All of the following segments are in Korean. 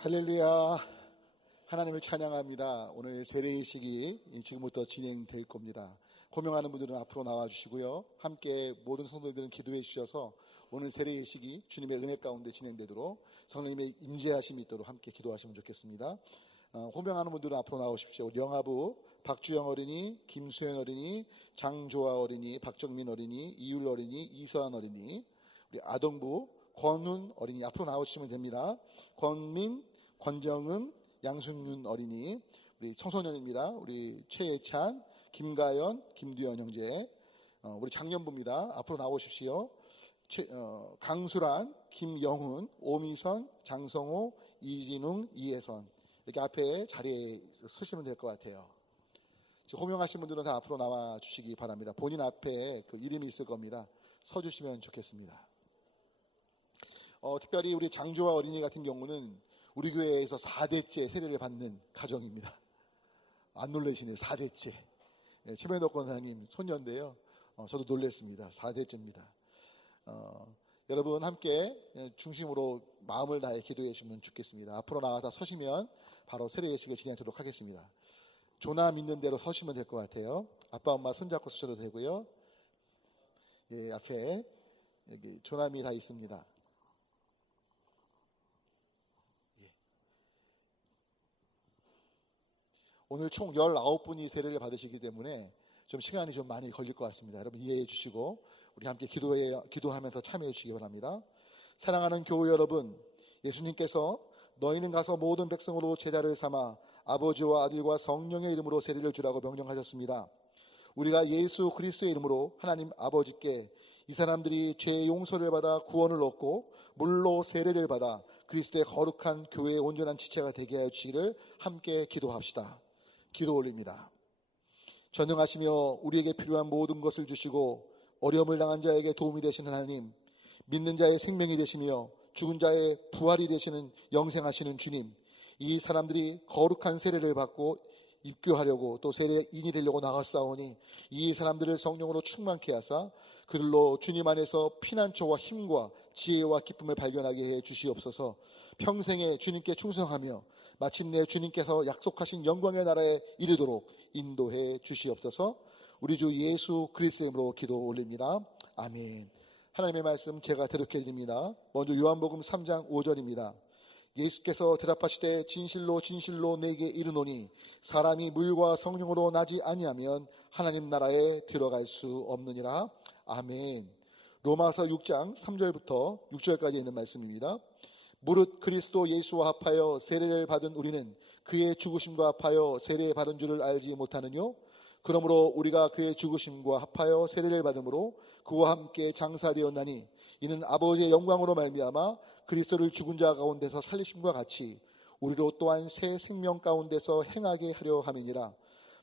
할렐루야. 하나님을 찬양합니다. 오늘 세례식이 지금부터 진행될 겁니다. 고명하는 분들은 앞으로 나와주시고요. 함께 모든 성도들은 기도해 주셔서 오늘 세례식이 주님의 은혜 가운데 진행되도록 성령님의 임재하심이 있도록 함께 기도하시면 좋겠습니다. 호명하는 분들은 앞으로 나오십시오. 우리 영아부 박주영 어린이, 김수현 어린이, 장조아 어린이, 박정민 어린이, 이율 어린이, 이서한 어린이, 우리 아동부 권훈 어린이 앞으로 나오시면 됩니다. 권민, 권정은, 양순윤 어린이, 우리 청소년입니다. 우리 최예찬, 김가연, 김두현 형제, 우리 장년부입니다. 앞으로 나오십시오. 강수란, 김영훈, 오미선, 장성호, 이진웅, 이혜선 이렇게 앞에 자리에 서시면 될 것 같아요. 호명하신 분들은 다 앞으로 나와 주시기 바랍니다. 본인 앞에 그 이름이 있을 겁니다. 서주시면 좋겠습니다. 특별히 우리 장조아 어린이 같은 경우는 우리 교회에서 4대째 세례를 받는 가정입니다. 안 놀라시네요. 4대째. 최면덕 권사님 손녀인데요. 저도 놀랐습니다. 4대째입니다. 여러분 함께 중심으로 마음을 다해 기도해 주시면 좋겠습니다. 앞으로 나가서 서시면 바로 세례 예식을 진행하도록 하겠습니다. 조나 믿는 대로 서시면 될 것 같아요. 아빠 엄마 손잡고 서셔도 되고요. 예, 앞에 여기 조남이 다 있습니다. 오늘 총 19분이 세례를 받으시기 때문에 좀 시간이 좀 많이 걸릴 것 같습니다. 여러분 이해해 주시고 우리 함께 기도하면서 참여해 주시기 바랍니다. 사랑하는 교우 여러분, 예수님께서 너희는 가서 모든 백성으로 제자를 삼아 아버지와 아들과 성령의 이름으로 세례를 주라고 명령하셨습니다. 우리가 예수 그리스도의 이름으로 하나님 아버지께 이 사람들이 죄의 용서를 받아 구원을 얻고 물로 세례를 받아 그리스도의 거룩한 교회의 온전한 지체가 되게 하여 주시기를 함께 기도합시다. 기도 올립니다. 전능하시며 우리에게 필요한 모든 것을 주시고 어려움을 당한 자에게 도움이 되시는 하나님, 믿는 자의 생명이 되시며 죽은 자의 부활이 되시는 영생하시는 주님, 이 사람들이 거룩한 세례를 받고 입교하려고 또 세례인이 되려고 나갔사오니 이 사람들을 성령으로 충만케 하사 그들로 주님 안에서 피난처와 힘과 지혜와 기쁨을 발견하게 해 주시옵소서. 평생에 주님께 충성하며 마침내 주님께서 약속하신 영광의 나라에 이르도록 인도해 주시옵소서. 우리 주 예수 그리스도의 이름으로 기도 올립니다. 아멘. 하나님의 말씀 제가 대독해 드립니다. 먼저 요한복음 3장 5절입니다. 예수께서 대답하시되 진실로 진실로 내게 이르노니 사람이 물과 성령으로 나지 아니하면 하나님 나라에 들어갈 수 없느니라. 아멘. 로마서 6장 3절부터 6절까지 있는 말씀입니다. 무릇 그리스도 예수와 합하여 세례를 받은 우리는 그의 죽으심과 합하여 세례 받은 줄을 알지 못하느뇨? 그러므로 우리가 그의 죽으심과 합하여 세례를 받음으로 그와 함께 장사되었나니 이는 아버지의 영광으로 말미암아 그리스도를 죽은 자 가운데서 살리심과 같이 우리로 또한 새 생명 가운데서 행하게 하려 함이니라.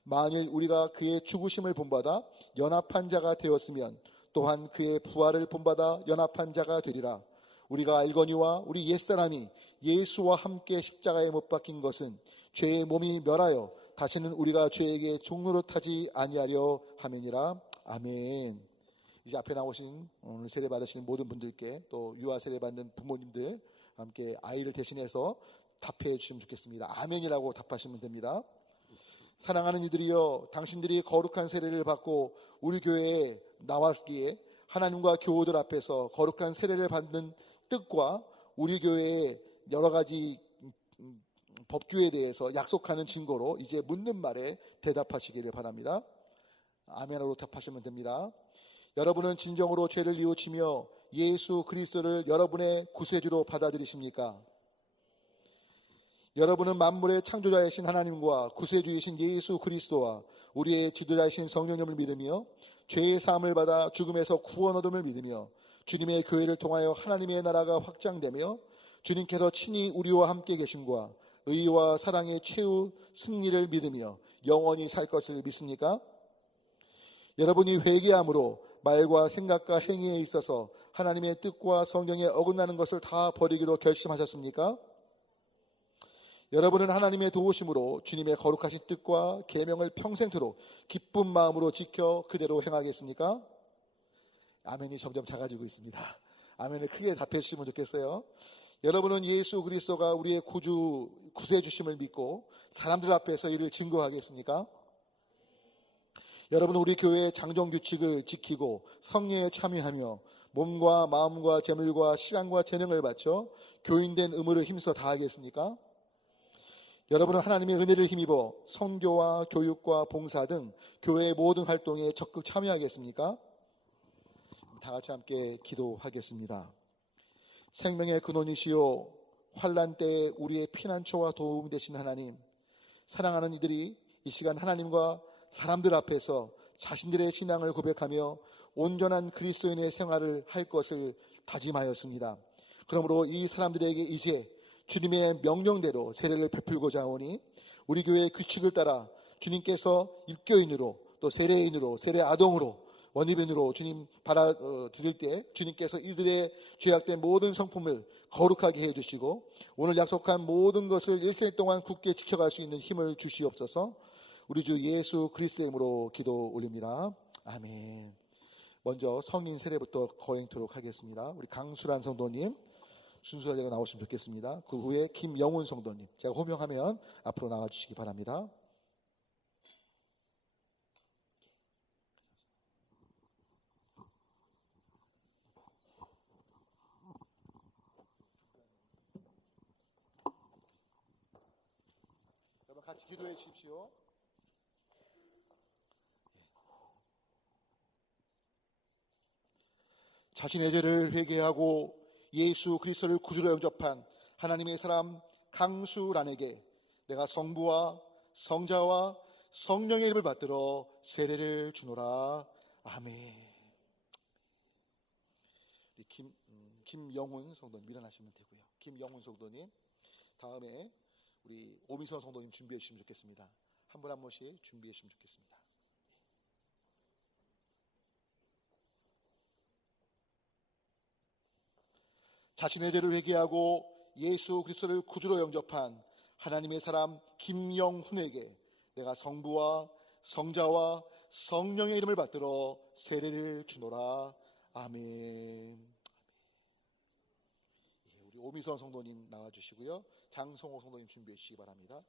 만일 우리가 그의 죽으심을 본받아 연합한 자가 되었으면 또한 그의 부활을 본받아 연합한 자가 되리라. 우리가 알거니와 우리 옛사람이 예수와 함께 십자가에 못 박힌 것은 죄의 몸이 멸하여 다시는 우리가 죄에게 종노릇하지 아니하려 함이니라. 아멘. 이제 앞에 나오신 오늘 세례 받으시는 모든 분들께 또 유아 세례 받는 부모님들 함께 아이를 대신해서 답해 주시면 좋겠습니다. 아멘이라고 답하시면 됩니다. 사랑하는 이들이여, 당신들이 거룩한 세례를 받고 우리 교회에 나왔기에 하나님과 교우들 앞에서 거룩한 세례를 받는 뜻과 우리 교회의 여러 가지 법규에 대해서 약속하는 증거로 이제 묻는 말에 대답하시기를 바랍니다. 아멘으로 답하시면 됩니다. 여러분은 진정으로 죄를 뉘우치며 예수 그리스도를 여러분의 구세주로 받아들이십니까? 여러분은 만물의 창조자이신 하나님과 구세주이신 예수 그리스도와 우리의 지도자이신 성령님을 믿으며 죄의 사함을 받아 죽음에서 구원 얻음을 믿으며 주님의 교회를 통하여 하나님의 나라가 확장되며 주님께서 친히 우리와 함께 계심과 의와 사랑의 최후 승리를 믿으며 영원히 살 것을 믿습니까? 여러분이 회개함으로 말과 생각과 행위에 있어서 하나님의 뜻과 성경에 어긋나는 것을 다 버리기로 결심하셨습니까? 여러분은 하나님의 도우심으로 주님의 거룩하신 뜻과 계명을 평생토록 기쁜 마음으로 지켜 그대로 행하겠습니까? 아멘이 점점 작아지고 있습니다. 아멘을 크게 답해 주시면 좋겠어요. 여러분은 예수 그리스도가 우리의 구주해 주심을 믿고 사람들 앞에서 이를 증거하겠습니까? 여러분은 우리 교회의 장정 규칙을 지키고 성례에 참여하며 몸과 마음과 재물과 시간과 재능을 바쳐 교인된 의무를 힘써 다하겠습니까? 여러분은 하나님의 은혜를 힘입어 선교와 교육과 봉사 등 교회의 모든 활동에 적극 참여하겠습니까? 다 같이 함께 기도하겠습니다. 생명의 근원이시요 환난 때에 우리의 피난처와 도움 되신 하나님, 사랑하는 이들이 이 시간 하나님과 사람들 앞에서 자신들의 신앙을 고백하며 온전한 그리스도인의 생활을 할 것을 다짐하였습니다. 그러므로 이 사람들에게 이제 주님의 명령대로 세례를 베풀고자 하오니 우리 교회의 규칙을 따라 주님께서 입교인으로 또 세례인으로 세례 아동으로 원리변으로 주님 받아들일 때 주님께서 이들의 죄악된 모든 성품을 거룩하게 해주시고 오늘 약속한 모든 것을 일생 동안 굳게 지켜갈 수 있는 힘을 주시옵소서. 우리 주 예수 그리스도의 이름으로 기도 올립니다. 아멘. 먼저 성인 세례부터 거행토록 하겠습니다. 우리 강수란 성도님 순서대로 나오시면 좋겠습니다. 그 후에 김영훈 성도님, 제가 호명하면 앞으로 나와주시기 바랍니다. 여러분 같이 기도해 주십시오. 자신의 죄를 회개하고 예수 그리스도를 구주로 영접한 하나님의 사람 강수란에게 내가 성부와 성자와 성령의 이름을 받들어 세례를 주노라. 아멘. 우리 김영훈 성도님 일어나시면 되고요. 김영훈 성도님 다음에 우리 오미선 성도님 준비해 주시면 좋겠습니다. 한 분 한 분씩 준비해 주시면 좋겠습니다. 자신의 죄를 회개하고 예수 그리스도를 구주로 영접한 하나님의 사람 김영훈에게 내가 성부와 성자와 성령의 이름을 받들어 세례를 주노라. 아멘. 우리 오미선 성도님 나와주시고요. 장성호 성도님 준비해 주시기 바랍니다.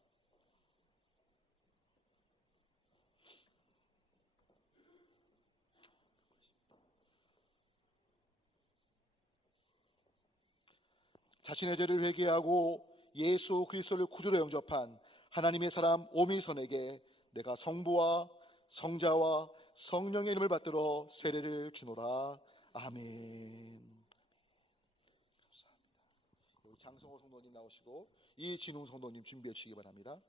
자신의 죄를 회개하고 예수 그리스도를 구주로 영접한 하나님의 사람 오미선에게 내가 성부와 성자와 성령의 이름을 받들어 세례를 주노라. 아멘. 감사합니다. 장성호 성도님 나오시고 이진웅 성도님 준비해 주시기 바랍니다.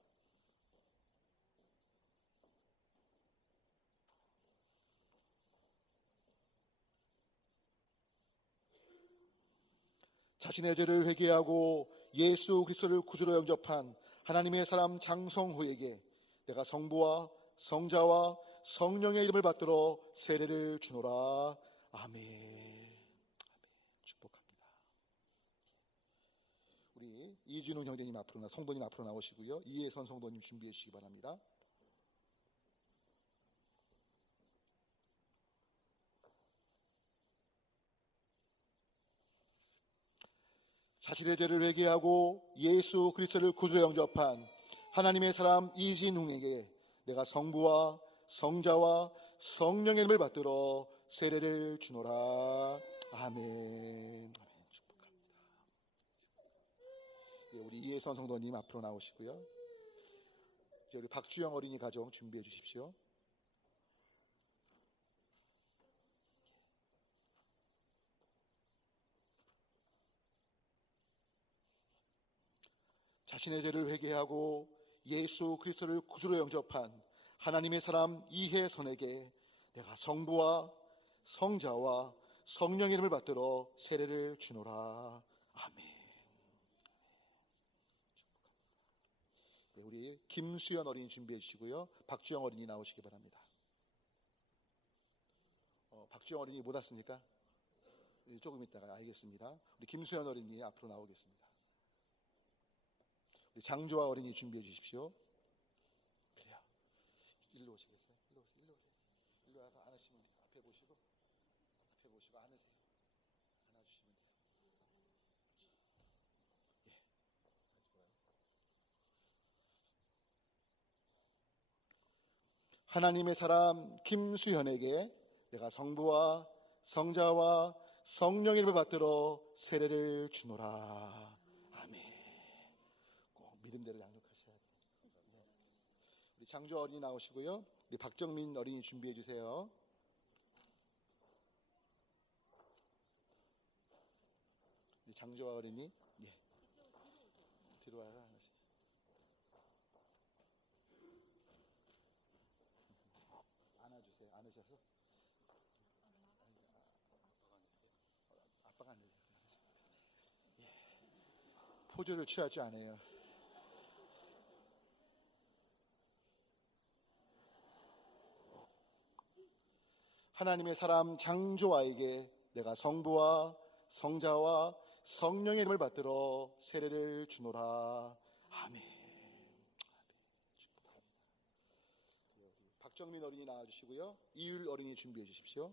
자신의 죄를 회개하고 예수 그리스도를 구주로 영접한 하나님의 사람 장성호에게 내가 성부와 성자와 성령의 이름을 받들어 세례를 주노라. 아멘. 축복합니다. 우리 이진우 형제님 앞으로 성도님 앞으로 나오시고요. 이혜선 성도님 준비해 주시기 바랍니다. 자신의 죄를 회개하고 예수 그리스도를 구주로 영접한 하나님의 사람 이진웅에게 내가 성부와 성자와 성령의 이름을 받들어 세례를 주노라. 아멘. 축복합니다. 우리 이혜선 성도님 앞으로 나오시고요. 이제 우리 박주영 어린이 가정 준비해 주십시오. 자신의 죄를 회개하고 예수 그리스도를 구주로 영접한 하나님의 사람 이혜선에게 내가 성부와 성자와 성령의 이름을 받들어 세례를 주노라. 아멘. 우리 김수연 어린이 준비해 주시고요. 박주영 어린이 나오시기 바랍니다. 박주영 어린이 못 왔습니까? 조금 있다가 알겠습니다. 우리 김수연 어린이 앞으로 나오겠습니다. 우리 장조아 어린이 준비해 주십시오. 그래요. 일로 오시겠어요? 일로 오세요. 일로 오세요. 일로 와서 안으시면 돼요. 앞에 보시고 안으세요. 안아주시면 돼요. 하나님의 사람 김수현에게 내가 성부와 성자와 성령의 이름을 받들어 세례를 주노라. 아멘. 꼭 믿음대로 양육하셔야 돼요. 우리 장주 어린이 나오시고요. 우리 박정민 어린이 준비해 주세요. 우리 장주 어린이, 예, 뒤로 와요. 하나씩. 안아주세요. 안으셔서. 아빠가 안으세요. 예. 포즈를 취하지 않아요. 하나님의 사람 장조아에게 내가 성부와 성자와 성령의 이름을 받들어 세례를 주노라. 아멘. 박정민 어린이 나와주시고요. 이율 어린이 준비해 주십시오.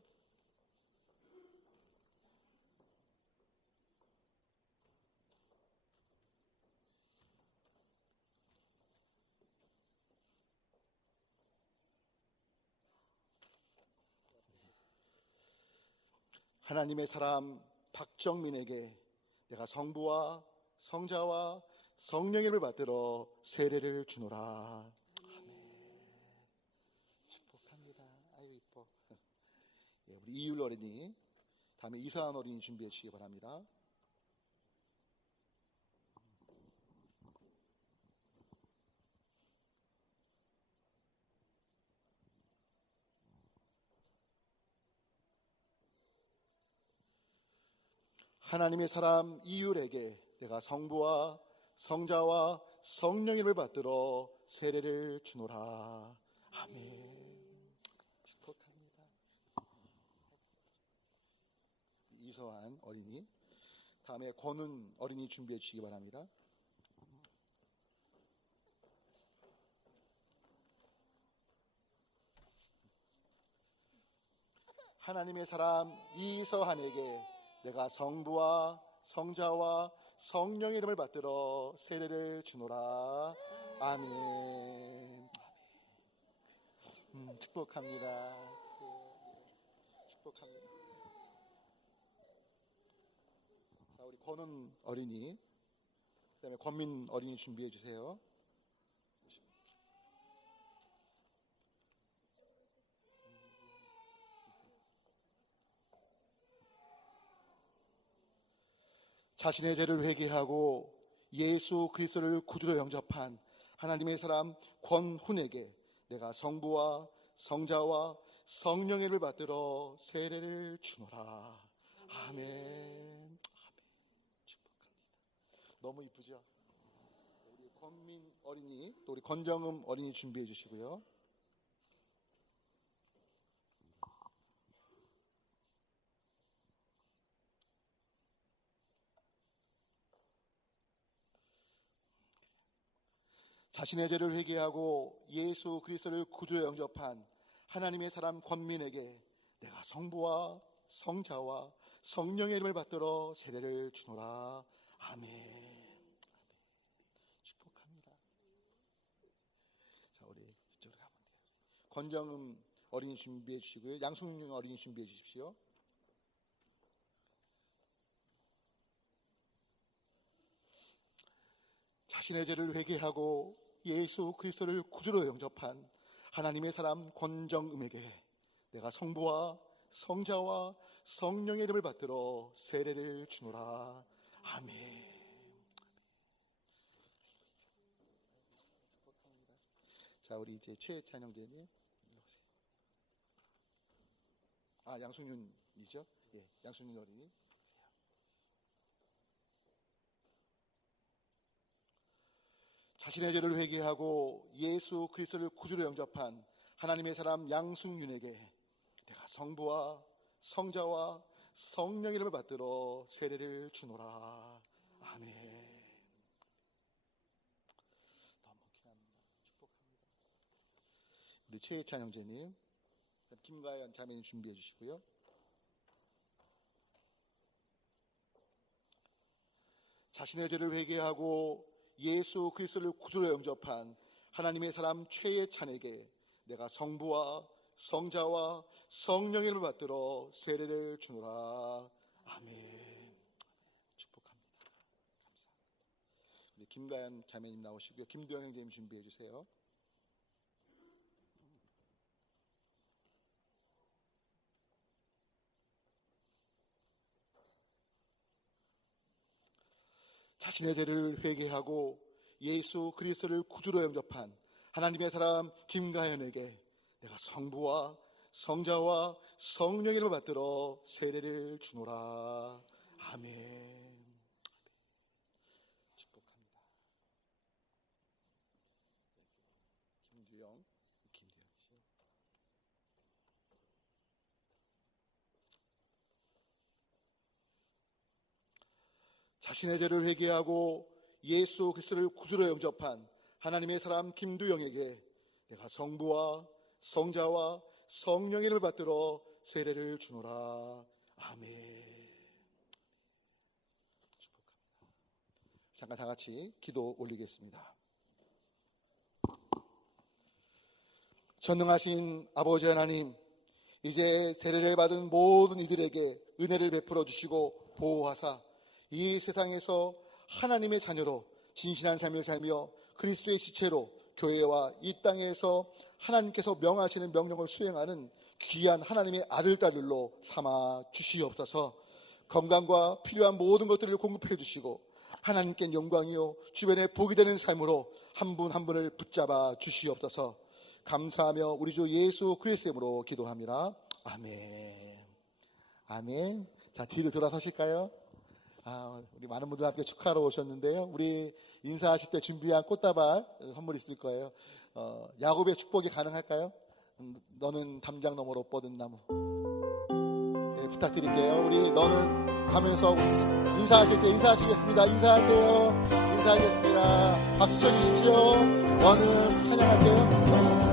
하나님의 사람 박정민에게 내가 성부와 성자와 성령의 이름을 받들어 세례를 주노라. 아멘. 축복합니다. 아유 이뻐. 예, 우리 이율 어린이, 다음에 이사한 어린이 준비해 주시기 바랍니다. 하나님의 사람 이율에게 내가 성부와 성자와 성령의 이름을 받들어 세례를 주노라. 아멘. 축복합니다. 이서한 어린이, 다음에 권은 어린이 준비해 주시기 바랍니다. 하나님의 사람 이서한에게 내가 성부와 성자와 성령의 이름을 받들어 세례를 주노라. 아멘. 축복합니다. 축복합니다. 자, 우리 권은 어린이, 그다음에 권민 어린이 준비해 주세요. 자신의 죄를 회개하고 예수 그리스도를 구주로 영접한 하나님의 사람 권훈에게 내가 성부와 성자와 성령의 이름을 받들어 세례를 주노라. 아멘. 아멘. 축복합니다. 너무 이쁘죠? 우리 권민 어린이, 또 우리 권정음 어린이 준비해 주시고요. 자신의 죄를 회개하고 예수 그리스도를 구주로 영접한 하나님의 사람 권민에게 내가 성부와 성자와 성령의 이름을 받들어 세례를 주노라. 아멘. 축복합니다. 자, 우리 이쪽으로 가면 돼요. 권정음 어린이 준비해 주시고요. 양승윤 어린이 준비해 주십시오. 자신의 죄를 회개하고 예수 그리스도를 구주로 영접한 하나님의 사람 권정음에게 내가 성부와 성자와 성령의 이름을 받들어 세례를 주노라. 아멘. 자, 우리 이제 최찬 형제님. 아, 양승윤이죠? 예, 양승윤 어린이. 자신의 죄를 회개하고 예수 그리스도를 구주로 영접한 하나님의 사람 양승윤에게 내가 성부와 성자와 성령의 이름을 받들어 세례를 주노라. 아멘. 너무 귀합니다. 축복합니다. 우리 최혜찬 형제님, 김가연 자매님 준비해 주시고요. 자신의 죄를 회개하고 예수 그리스도를 구주로 영접한 하나님의 사람 최예찬에게 내가 성부와 성자와 성령의 이름을 받들어 세례를 주노라. 아멘. 축복합니다. 감사합니다. 우리 김가연 자매님 나오시고요. 김도영 형제님 준비해 주세요. 자신의 죄를 회개하고 예수 그리스도를 구주로 영접한 하나님의 사람 김가연에게 내가 성부와 성자와 성령의 이름을 받들어 세례를 주노라. 아멘. 축복합니다. 김두영 씨. 자신의 죄를 회개하고 예수 그리스도를 구주로 영접한 하나님의 사람 김두영에게 내가 성부와 성자와 성령의 이름을 받들어 세례를 주노라. 아멘. 축복합니다. 잠깐 다 같이 기도 올리겠습니다. 전능하신 아버지 하나님, 이제 세례를 받은 모든 이들에게 은혜를 베풀어 주시고 보호하사 이 세상에서 하나님의 자녀로 진실한 삶을 살며 그리스도의 지체로 교회와 이 땅에서 하나님께서 명하시는 명령을 수행하는 귀한 하나님의 아들, 딸들로 삼아 주시옵소서. 건강과 필요한 모든 것들을 공급해 주시고 하나님께 영광이요 주변에 복이 되는 삶으로 한 분 한 분을 붙잡아 주시옵소서. 감사하며 우리 주 예수 그리스도의 이름으로 기도합니다. 아멘. 아멘. 자, 뒤로 돌아서실까요? 우리 많은 분들 함께 축하하러 오셨는데요. 우리 인사하실 때 준비한 꽃다발 선물 있을 거예요. 야곱의 축복이 가능할까요? 너는 담장 너머로 뻗은 나무. 네, 부탁드릴게요. 우리 너는 가면서 인사하실 때 인사하시겠습니다. 인사하세요. 인사하겠습니다. 박수 쳐주십시오. 너는 찬양할게요. 너는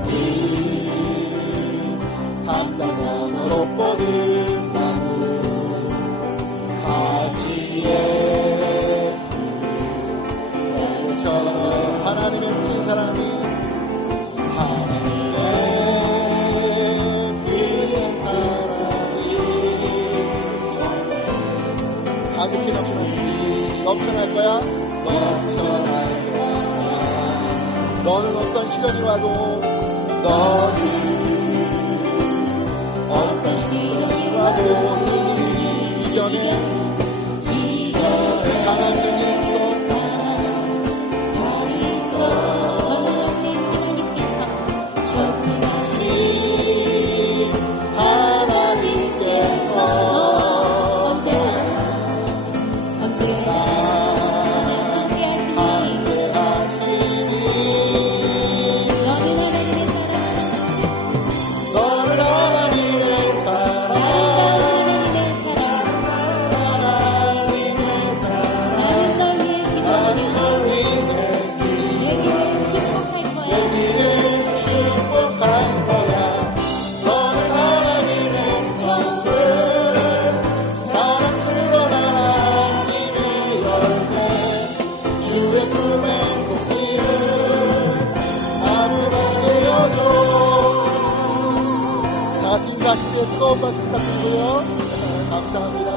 담장 너머로 뻗은 나무 너처럼 하나님의 크신 사랑이 하나님의 크신 사랑이 가득히 넘쳐날 거야. 넘쳐날 거야. 너는 어떤 시련이 와도 너는 어떤 시련이 와도 이미 이겨내 강한 힘이 있어. 전능하신 하나님께서 언제나 함께하시니 너는 하나님의 사랑 인사하실 때 뜨거운 말씀 부탁드리고요. 감사합니다.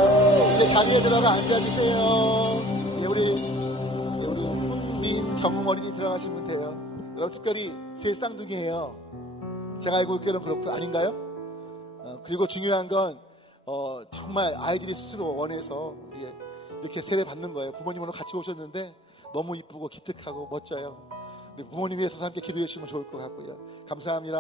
이제 자리에 들어가 앉아주세요. 우리 훈민 정음 어린이 들어가시면 돼요. 여러분 특별히 새 쌍둥이에요. 제가 알고 있기로는 그렇고 아닌가요? 그리고 중요한 건 정말 아이들이 스스로 원해서 이렇게 세례 받는 거예요. 부모님으로 같이 오셨는데 너무 이쁘고 기특하고 멋져요. 우리 부모님 위해서 함께 기도해 주시면 좋을 것 같고요. 감사합니다.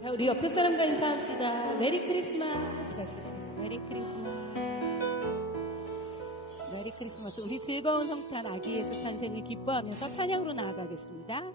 자, 우리 옆에 사람과 인사합시다. 메리 크리스마스 가시죠. 메리 크리스마스. 메리 크리스마스. 우리 즐거운 성탄 아기 예수 탄생을 기뻐하면서 찬양으로 나아가겠습니다.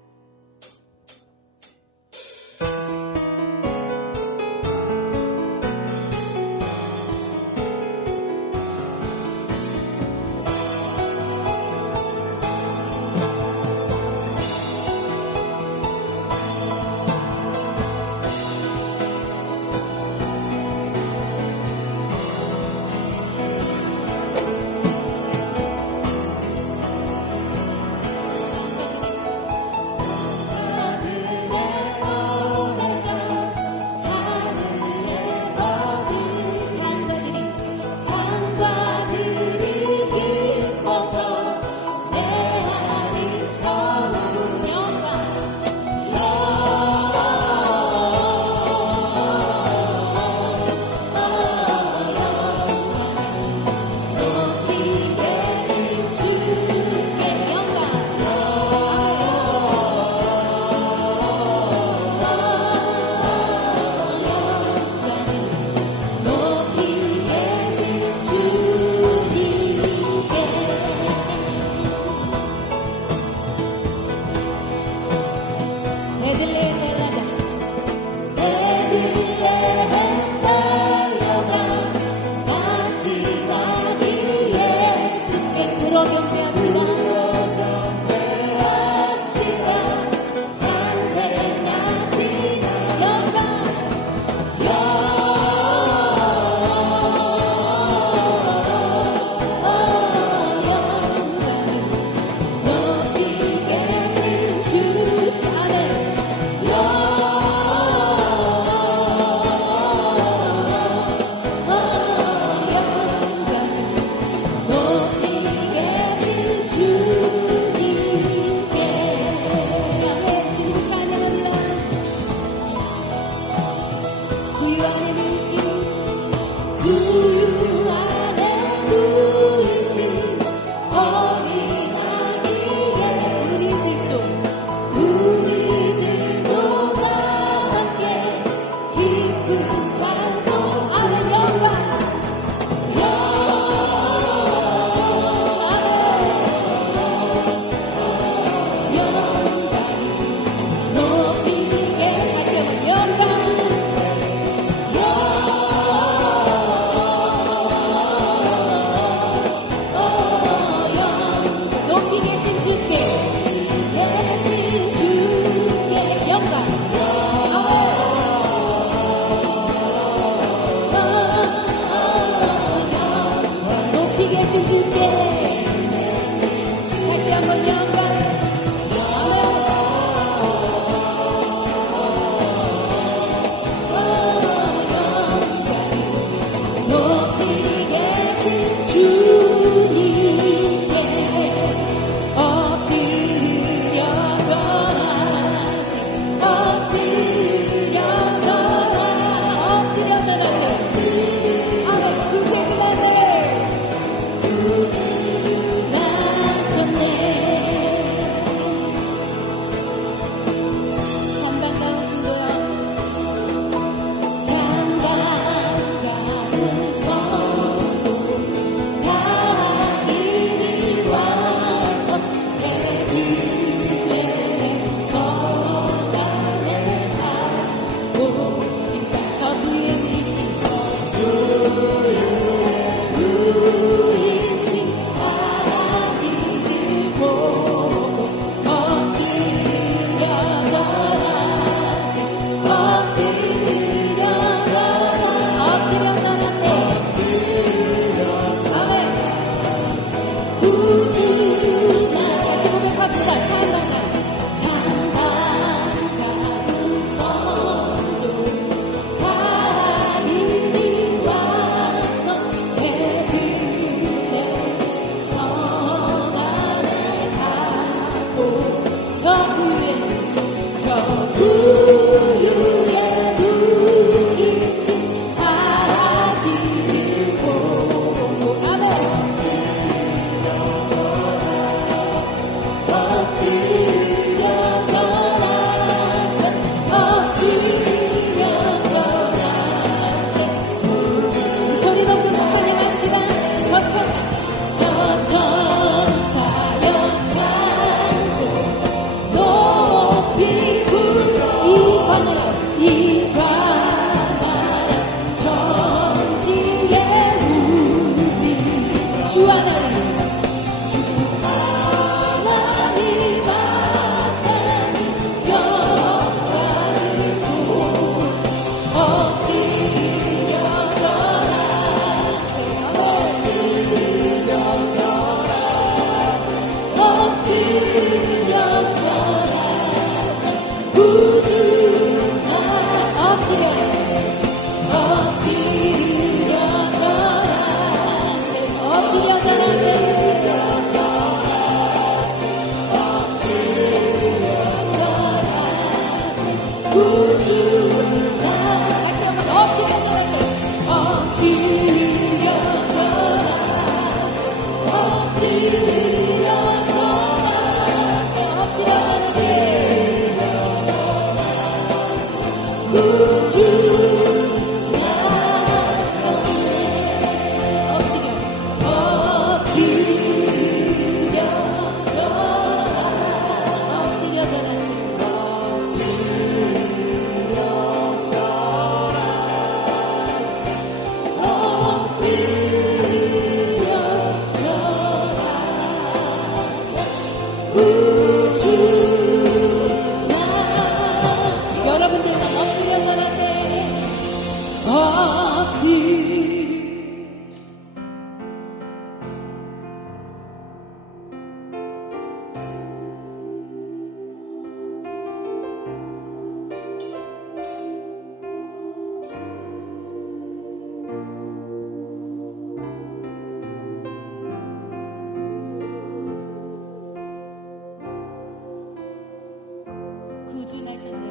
구주나셨네.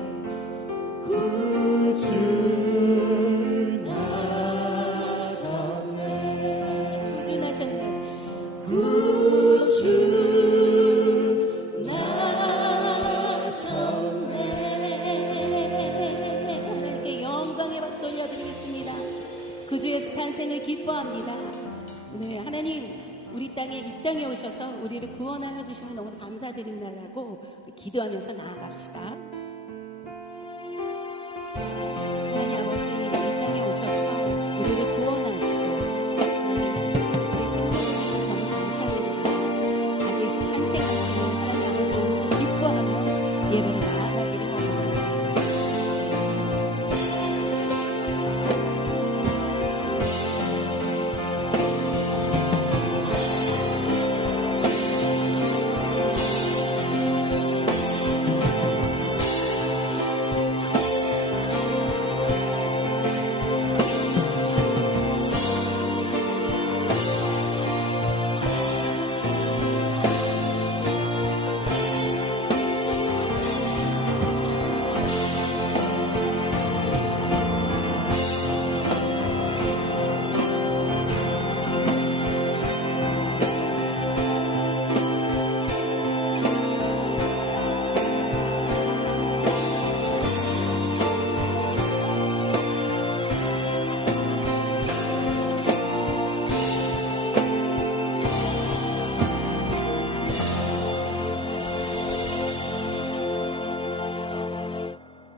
구주나셨네. 하나님께 영광의 박수 올려드리겠습니다. 구주의 탄생을 기뻐합니다. 오늘 하나님 우리 땅에 이 땅에 오셔서 우리를 구원하여 주시면 너무 감사드립니다라고 기도하면서 나아갑시다. 하나님 아버지 이 땅에 오셔서 우리를 구원하시고 하나님 우리 생명을 주시고 너무 감사드립니다. 자기에서 탄생하시는 하나님 아버지 오늘 기뻐하며 예배를 나아가기를 원합니다.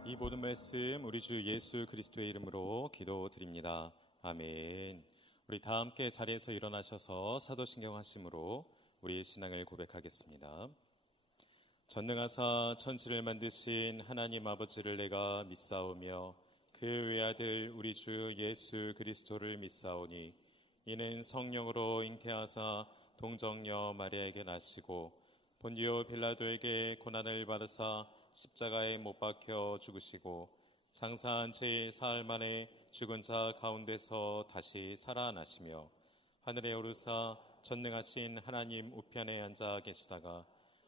이 모든 말씀 우리 주 예수 그리스도의 이름으로 기도드립니다. 아멘. 우리 다 함께 자리에서 일어나셔서 사도신경 하심으로 우리의 신앙을 고백하겠습니다. 전능하사 천지를 만드신 하나님 아버지를 내가 믿사오며 그 외아들 우리 주 예수 그리스도를 믿사오니 이는 성령으로 잉태하사 동정녀 마리아에게 나시고 본디오 빌라도에게 고난을 받으사 십자가에 못 박혀 죽으시고 장사한 채 사흘 만에 죽은 자 가운데서 다시 살아나시며 하늘에 오르사 전능하신 하나님 우편에 앉아 계시다가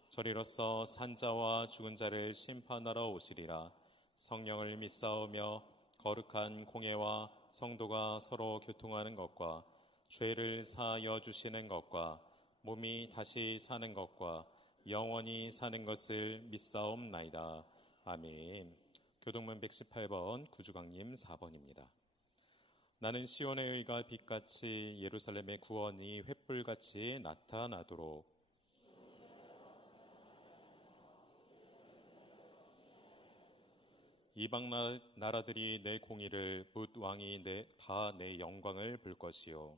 저리로서 산자와 죽은 자를 심판하러 오시리라. 성령을 믿사오며 거룩한 공예와 성도가 서로 교통하는 것과 죄를 사하여 주시는 것과 몸이 다시 사는 것과 영원히 사는 것을 믿사옵나이다. 아멘. 교동문 118번 구주강림 4번입니다. 나는 시온의 의가 빛같이 예루살렘의 구원이 횃불같이 나타나도록 이방 나라들이 내 공의를 묻 왕이 다 내 영광을 볼 것이요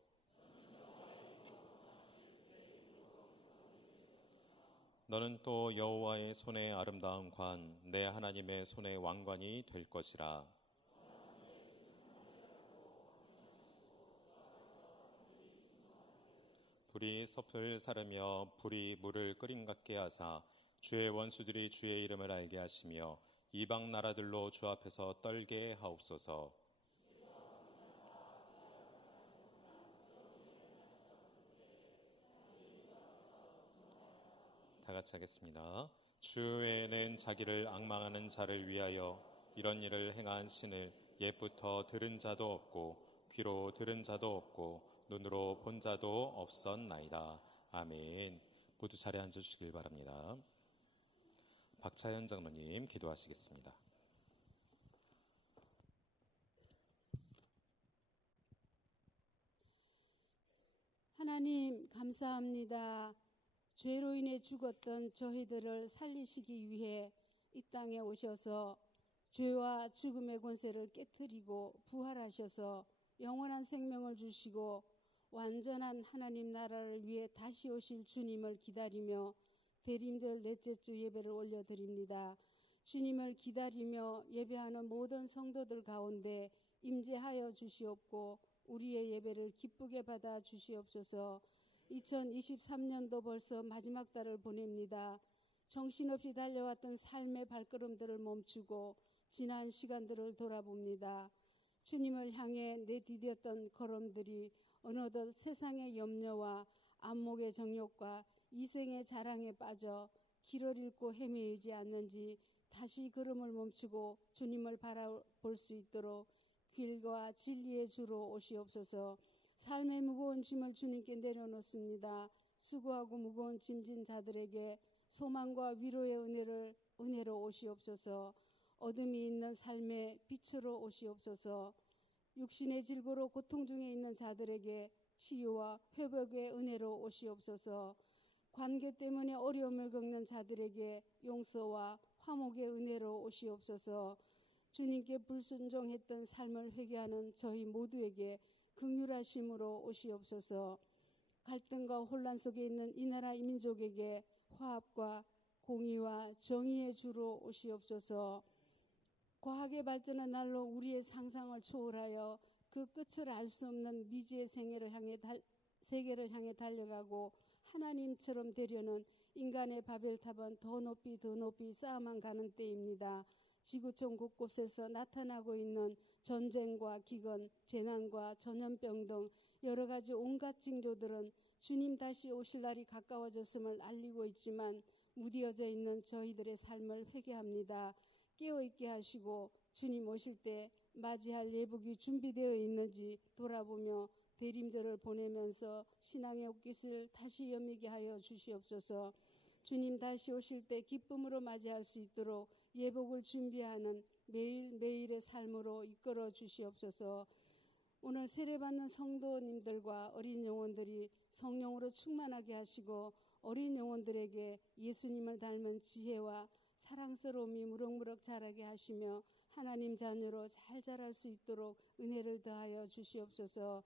너는 또 여호와의 손의 아름다운 관, 내 하나님의 손의 왕관이 될 것이라. 불이 섭을 사르며 불이 물을 끓임 같게 하사 주의 원수들이 주의 이름을 알게 하시며 이방 나라들로 주 앞에서 떨게 하옵소서. 다 같이 하겠습니다. 주 외에는 자기를 앙망하는 자를 위하여 이런 일을 행한 신을 옛부터 들은 자도 없고 귀로 들은 자도 없고 눈으로 본 자도 없었나이다. 아멘. 모두 자리에 앉으시길 바랍니다. 박차현 장로님 기도하시겠습니다. 하나님 감사합니다. 죄로 인해 죽었던 저희들을 살리시기 위해 이 땅에 오셔서 죄와 죽음의 권세를 깨뜨리고 부활하셔서 영원한 생명을 주시고 완전한 하나님 나라를 위해 다시 오실 주님을 기다리며 대림절 넷째 주 예배를 올려드립니다. 주님을 기다리며 예배하는 모든 성도들 가운데 임재하여 주시옵고 우리의 예배를 기쁘게 받아 주시옵소서. 2023년도 벌써 마지막 달을 보냅니다. 정신없이 달려왔던 삶의 발걸음들을 멈추고 지난 시간들을 돌아봅니다. 주님을 향해 내디뎠던 걸음들이 어느덧 세상의 염려와 안목의 정욕과 이생의 자랑에 빠져 길을 잃고 헤매이지 않는지 다시 걸음을 멈추고 주님을 바라볼 수 있도록 길과 진리의 주로 오시옵소서. 삶의 무거운 짐을 주님께 내려놓습니다. 수고하고 무거운 짐진 자들에게 소망과 위로의 은혜로 오시옵소서. 어둠이 있는 삶의 빛으로 오시옵소서. 육신의 질고로 고통 중에 있는 자들에게 치유와 회복의 은혜로 오시옵소서. 관계 때문에 어려움을 겪는 자들에게 용서와 화목의 은혜로 오시옵소서. 주님께 불순종했던 삶을 회개하는 저희 모두에게 긍휼하심으로 오시옵소서. 갈등과 혼란 속에 있는 이 나라 이 민족에게 화합과 공의와 정의의 주로 오시옵소서. 과학의 발전은 날로 우리의 상상을 초월하여 그 끝을 알 수 없는 미지의 세계를 향해 달려가고 하나님처럼 되려는 인간의 바벨탑은 더 높이 쌓아만 가는 때입니다. 지구촌 곳곳에서 나타나고 있는 전쟁과 기근, 재난과 전염병 등 여러 가지 온갖 징조들은 주님 다시 오실 날이 가까워졌음을 알리고 있지만 무디어져 있는 저희들의 삶을 회개합니다. 깨어있게 하시고 주님 오실 때 맞이할 예복이 준비되어 있는지 돌아보며 대림절을 보내면서 신앙의 옷깃을 다시 여미게 하여 주시옵소서. 주님 다시 오실 때 기쁨으로 맞이할 수 있도록 예복을 준비하는 매일매일의 삶으로 이끌어 주시옵소서. 오늘 세례받는 성도님들과 어린 영혼들이 성령으로 충만하게 하시고 어린 영혼들에게 예수님을 닮은 지혜와 사랑스러움이 무럭무럭 자라게 하시며 하나님 자녀로 잘 자랄 수 있도록 은혜를 더하여 주시옵소서.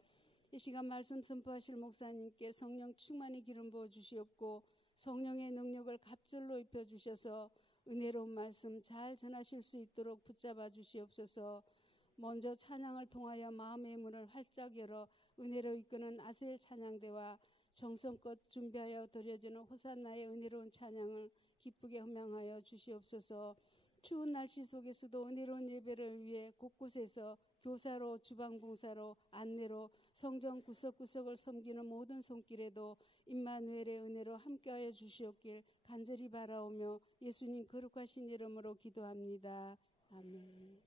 이 시간 말씀 선포하실 목사님께 성령 충만히 기름 부어 주시옵고 성령의 능력을 갑절로 입혀 주셔서 은혜로운 말씀 잘 전하실 수 있도록 붙잡아 주시옵소서. 먼저 찬양을 통하여 마음의 문을 활짝 열어 은혜로 이끄는 아셀 찬양대와 정성껏 준비하여 드려지는 호산나의 은혜로운 찬양을 기쁘게 헌명하여 주시옵소서. 추운 날씨 속에서도 은혜로운 예배를 위해 곳곳에서 교사로, 주방봉사로, 안내로, 성전 구석구석을 섬기는 모든 손길에도 임마누엘의 은혜로 함께하여 주시옵길 간절히 바라오며 예수님 거룩하신 이름으로 기도합니다. 아멘.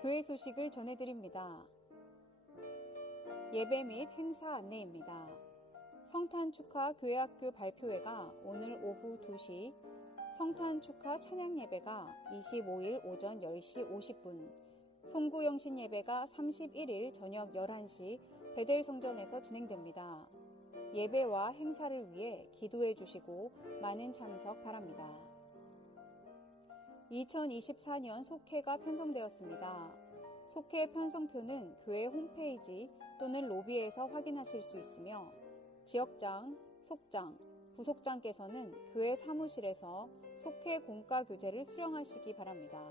교회 소식을 전해드립니다. 예배 및 행사 안내입니다. 성탄 축하 교회학교 발표회가 오늘 오후 2시, 성탄 축하 찬양 예배가 25일 오전 10시 50분, 송구영신 예배가 31일 저녁 11시 베델 성전에서 진행됩니다. 예배와 행사를 위해 기도해 주시고 많은 참석 바랍니다. 2024년 속회가 편성되었습니다. 속회 편성표는 교회 홈페이지 또는 로비에서 확인하실 수 있으며 지역장, 속장, 부속장께서는 교회 사무실에서 속회 공과 교재를 수령하시기 바랍니다.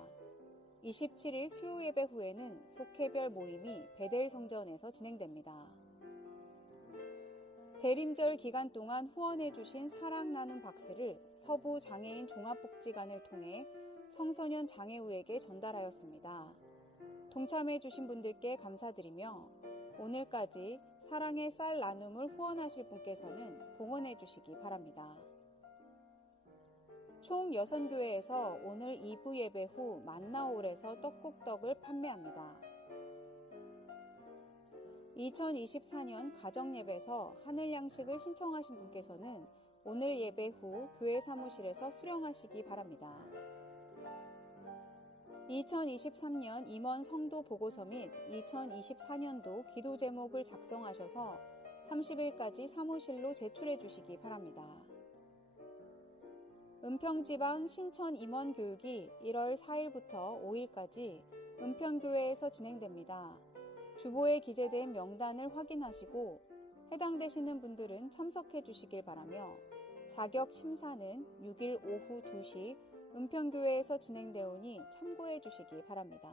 27일 수요 예배 후에는 속회별 모임이 베델 성전에서 진행됩니다. 대림절 기간 동안 후원해 주신 사랑 나눔 박스를 서부 장애인 종합복지관을 통해 청소년 장애우에게 전달하였습니다. 동참해 주신 분들께 감사드리며 오늘까지 사랑의 쌀 나눔을 후원하실 분께서는 봉헌해 주시기 바랍니다. 총 6교회에서 오늘 2부 예배 후 만나홀에서 떡국떡을 판매합니다. 2024년 가정예배에서 하늘양식을 신청하신 분께서는 오늘 예배 후 교회 사무실에서 수령하시기 바랍니다. 2023년 임원 성도 보고서 및 2024년도 기도 제목을 작성하셔서 30일까지 사무실로 제출해 주시기 바랍니다. 은평지방 신천 임원 교육이 1월 4일부터 5일까지 은평교회에서 진행됩니다. 주보에 기재된 명단을 확인하시고 해당되시는 분들은 참석해 주시길 바라며 자격 심사는 6일 오후 2시 은평교회에서 진행되오니 참고해 주시기 바랍니다.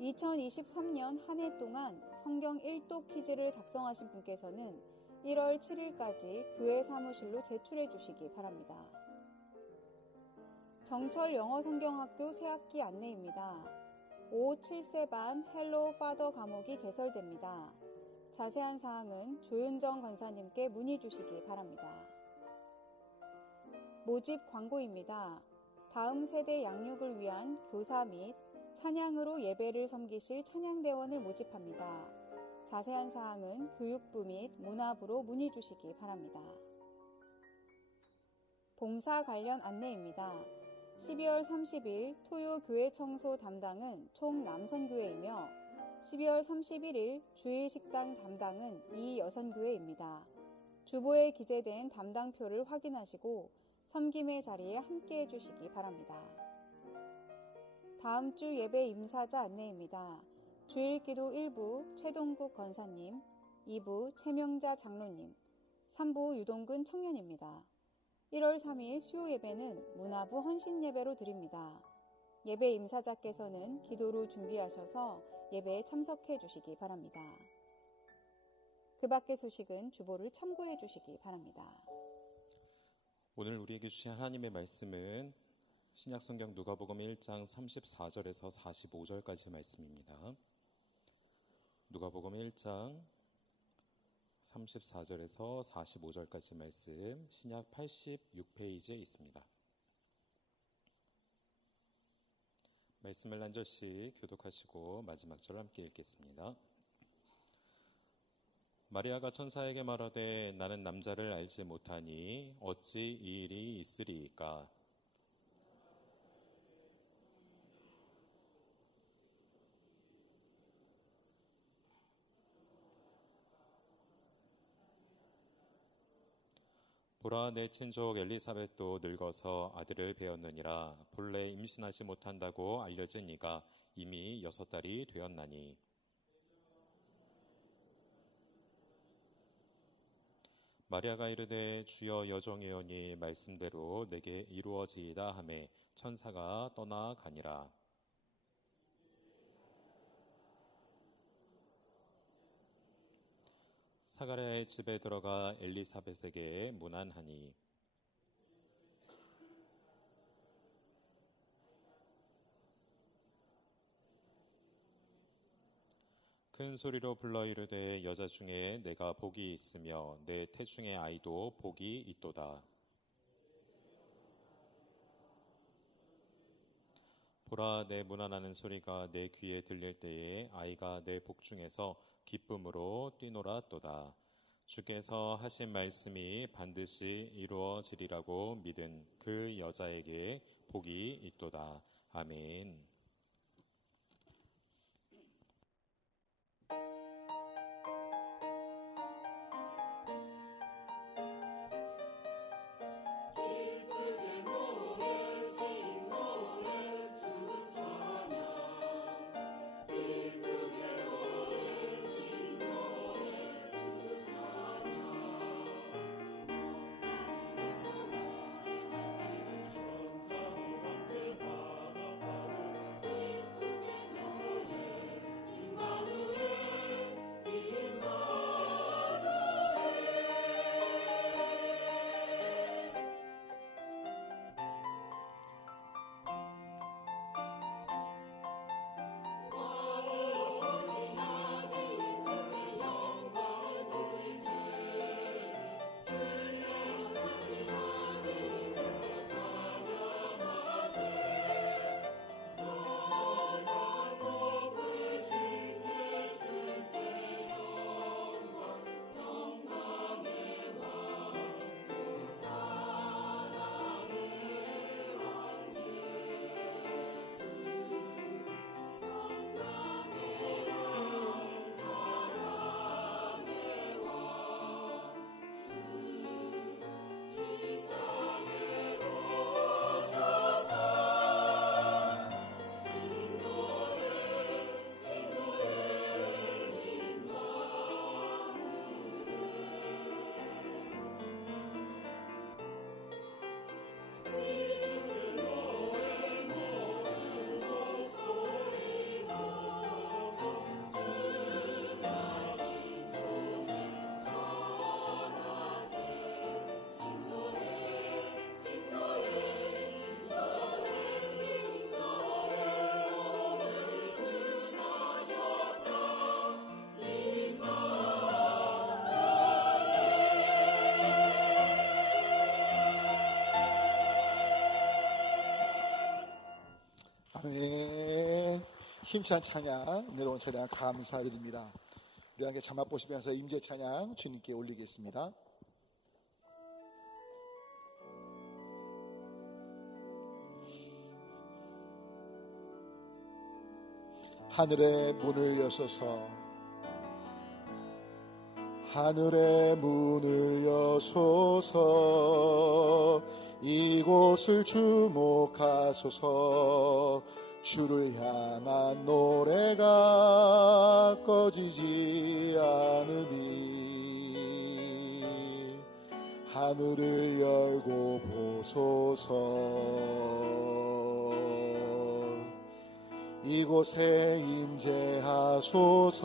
2023년 한 해 동안 성경 1도 퀴즈를 작성하신 분께서는 1월 7일까지 교회 사무실로 제출해 주시기 바랍니다. 정철 영어성경학교 새학기 안내입니다. 5, 7세 반 헬로우 파더 과목이 개설됩니다. 자세한 사항은 조윤정 권사님께 문의 주시기 바랍니다. 모집 광고입니다. 다음 세대 양육을 위한 교사 및 찬양으로 예배를 섬기실 찬양대원을 모집합니다. 자세한 사항은 교육부 및 문화부로 문의 주시기 바랍니다. 봉사 관련 안내입니다. 12월 30일 토요 교회 청소 담당은 총 남선교회이며 12월 31일 주일 식당 담당은 이 여선교회입니다. 주보에 기재된 담당표를 확인하시고 섬김의 자리에 함께해 주시기 바랍니다. 다음 주 예배 임사자 안내입니다. 주일기도 1부 최동국 권사님, 2부 최명자 장로님, 3부 유동근 청년입니다. 1월 3일 수요 예배는 문화부 헌신 예배로 드립니다. 예배 임사자께서는 기도로 준비하셔서 예배에 참석해 주시기 바랍니다. 그 밖의 소식은 주보를 참고해 주시기 바랍니다. 오늘 우리에게 주신 하나님의 말씀은 신약성경 누가복음 1장 34절에서 45절까지 말씀입니다. 누가복음 1장 34절에서 45절까지 말씀 신약 86페이지에 있습니다. 말씀을 한 절씩 교독하시고 마지막 절 함께 읽겠습니다. 마리아가 천사에게 말하되 나는 남자를 알지 못하니 어찌 이 일이 있으리이까. 보라, 내 친족 엘리사벳도 늙어서 아들을 배었느니라. 본래 임신하지 못한다고 알려진 이가 이미 6달이 되었나니. 마리아가 이르되 주여 여종이오니 말씀대로 내게 이루어지이다 하매 천사가 떠나가니라. 사가랴의 집에 들어가 엘리사벳에게 문안하니 큰 소리로 불러 이르되 여자 중에 내가 복이 있으며 내 태중의 아이도 복이 있도다. 보라, 내 문안하는 소리가 내 귀에 들릴 때에 아이가 내 복중에서 기쁨으로 뛰놀았도다. 주께서 하신 말씀이 반드시 이루어지리라고 믿은 그 여자에게 복이 있도다. 아멘. 아멘. 힘찬 찬양, 내려온 찬양 감사드립니다. 우리 함께 자막 보시면서 임재 찬양 주님께 올리겠습니다. 하늘의 문을 여소서, 하늘의 문을 여소서, 이곳을 주목하소서. 주를 향한 노래가 꺼지지 않으니 하늘을 열고 보소서. 이곳에 임재하소서.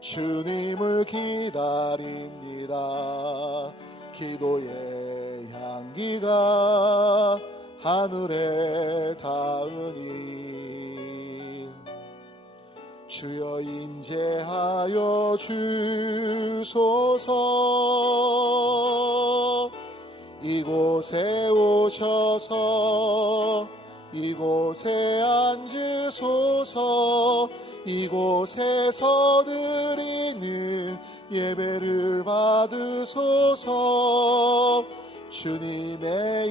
주님을 기다립니다. 기도의 향기가 하늘에 닿으니 주여 임재하여 주소서. 이곳에 오셔서 이곳에 앉으소서. 이곳에서 드리는 예배를 받으소서. 주님의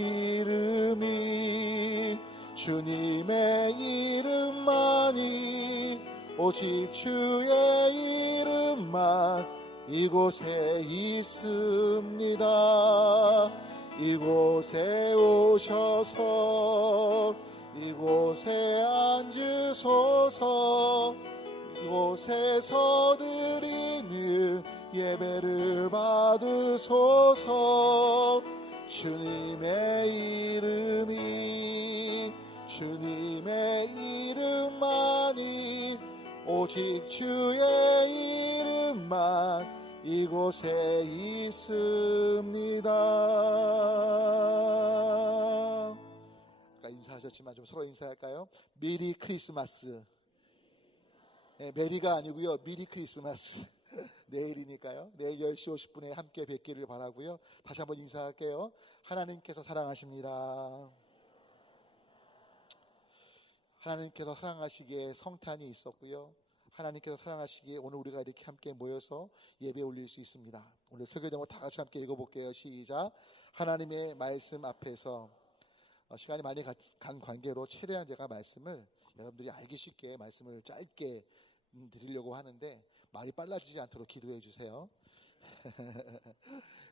이름만이 오직 주의 이름만 이곳에 있습니다. 이곳에 오셔서 이곳에 앉으소서. 이곳에서 드리는 예배를 받으소서. 주님의 이름만이 오직 주의 이름만 이곳에 있습니다. 아까 인사하셨지만 좀 서로 인사할까요? 메리 크리스마스. 네, 메리가 아니고요, 미리 크리스마스. 내일이니까요. 내일 10시 50분에 함께 뵙기를 바라고요. 다시 한번 인사할게요. 하나님께서 사랑하십니다. 하나님께서 사랑하시기에 성탄이 있었고요. 하나님께서 사랑하시기에 오늘 우리가 이렇게 함께 모여서 예배 올릴 수 있습니다. 오늘 설교 제목 다 같이 함께 읽어볼게요. 시작. 하나님의 말씀 앞에서 시간이 많이 간 관계로 최대한 제가 말씀을 여러분들이 알기 쉽게 말씀을 짧게 드리려고 하는데 말이 빨라지지 않도록 기도해 주세요.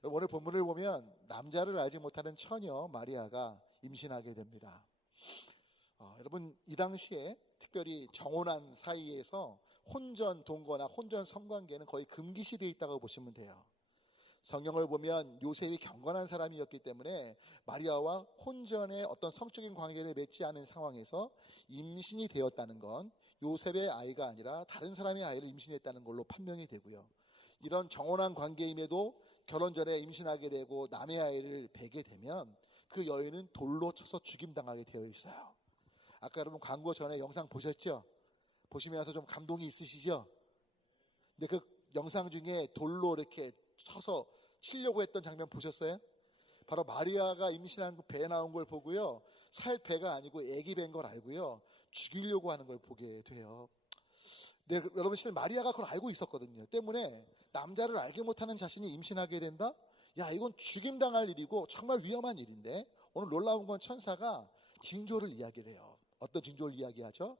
오늘 본문을 보면 남자를 알지 못하는 처녀 마리아가 임신하게 됩니다. 여러분, 이 당시에 특별히 정혼한 사이에서 혼전 동거나 혼전 성관계는 거의 금기시되어 있다고 보시면 돼요. 성경을 보면 요셉이 경건한 사람이었기 때문에 마리아와 혼전의 어떤 성적인 관계를 맺지 않은 상황에서 임신이 되었다는 건 요셉의 아이가 아니라 다른 사람의 아이를 임신했다는 걸로 판명이 되고요. 이런 정혼한 관계임에도 결혼 전에 임신하게 되고 남의 아이를 베게 되면 그 여인은 돌로 쳐서 죽임당하게 되어 있어요. 아까 여러분 광고 전에 영상 보셨죠? 보시면서 좀 감동이 있으시죠? 근데 그 영상 중에 돌로 이렇게 쳐서 치려고 했던 장면 보셨어요? 바로 마리아가 임신한 그 배 나온 걸 보고요, 살 배가 아니고 애기 배인 걸 알고요, 죽이려고 하는 걸 보게 돼요. 근데 여러분, 실은 마리아가 그걸 알고 있었거든요. 때문에 남자를 알지 못하는 자신이 임신하게 된다? 야, 이건 죽임당할 일이고 정말 위험한 일인데, 오늘 놀라운 건 천사가 징조를 이야기를 해요. 어떤 징조를 이야기하죠?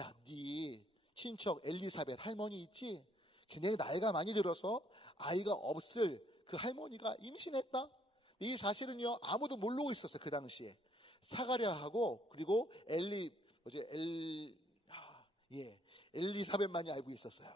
야, 네 친척 엘리사벳 할머니 있지? 굉장히 나이가 많이 들어서 아이가 없을 그 할머니가 임신했다? 이 사실은요, 아무도 모르고 있었어요. 그 당시에 사가랴하고 그리고 엘리사벳만이 알고 있었어요.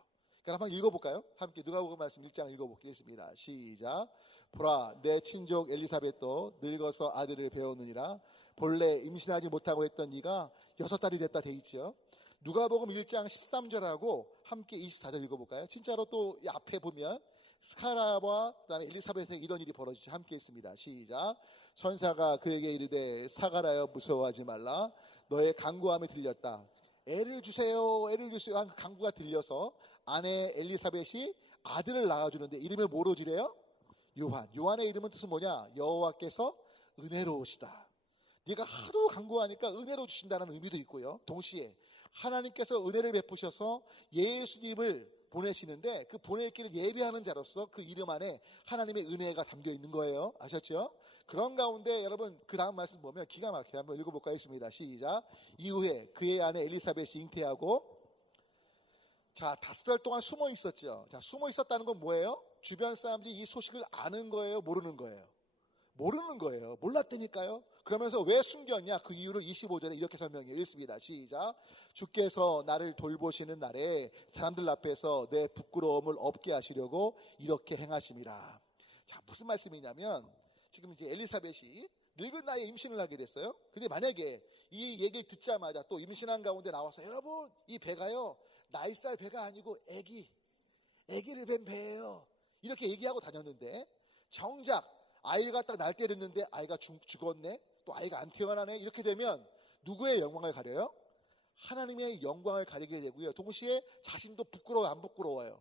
그럼 한번 읽어볼까요? 함께 누가복음 말씀 1장 읽어보겠습니다. 시작. 보라, 내 친족 엘리사벳도 늙어서 아들을 배우느니라. 본래 임신하지 못하고 했던 네가 6달이 됐다 돼 있죠. 누가복음 1장 13절하고 함께 24절 읽어볼까요? 진짜로 또 이 앞에 보면 스가랴와 그다음에 엘리사벳의 이런 일이 벌어지죠. 함께 있습니다. 시작. 천사가 그에게 이르되 사가랴여 무서워하지 말라. 너의 간구함이 들렸다. 애를 주세요 한 간구가 들려서 아내 엘리사벳이 아들을 낳아주는데 이름을 뭐로 주래요? 요한. 요한의 이름은 뜻은 뭐냐? 여호와께서 은혜로우시다. 네가 하도 간구하니까 은혜로 주신다는 의미도 있고요. 동시에 하나님께서 은혜를 베푸셔서 예수님을 보내시는데 그 보낼 길을 예비하는 자로서 그 이름 안에 하나님의 은혜가 담겨 있는 거예요. 아셨죠? 그런 가운데 여러분 그 다음 말씀 보면 기가 막혀요. 한번 읽어볼까 했습니다. 시작. 이후에 그의 아내 엘리사벳이 잉태하고, 자, 5달 동안 숨어 있었죠. 자, 숨어 있었다는 건 뭐예요? 주변 사람들이 이 소식을 아는 거예요? 모르는 거예요? 모르는 거예요. 몰랐다니까요. 그러면서 왜 숨겼냐? 그 이유를 25절에 이렇게 설명해요. 읽습니다. 시작. 주께서 나를 돌보시는 날에 사람들 앞에서 내 부끄러움을 없게 하시려고 이렇게 행하심이라. 자, 무슨 말씀이냐면 지금 이제 엘리사벳이 늙은 나이에 임신을 하게 됐어요. 근데 만약에 이 얘기를 듣자마자 또 임신한 가운데 나와서 여러분 이 배가요 나이살 배가 아니고 아기를 뵌 배예요. 이렇게 얘기하고 다녔는데 정작 아이가 딱 날 때 됐는데 아이가 죽었네, 또 아이가 안 태어나네, 이렇게 되면 누구의 영광을 가려요? 하나님의 영광을 가리게 되고요. 동시에 자신도 부끄러워요, 안 부끄러워요?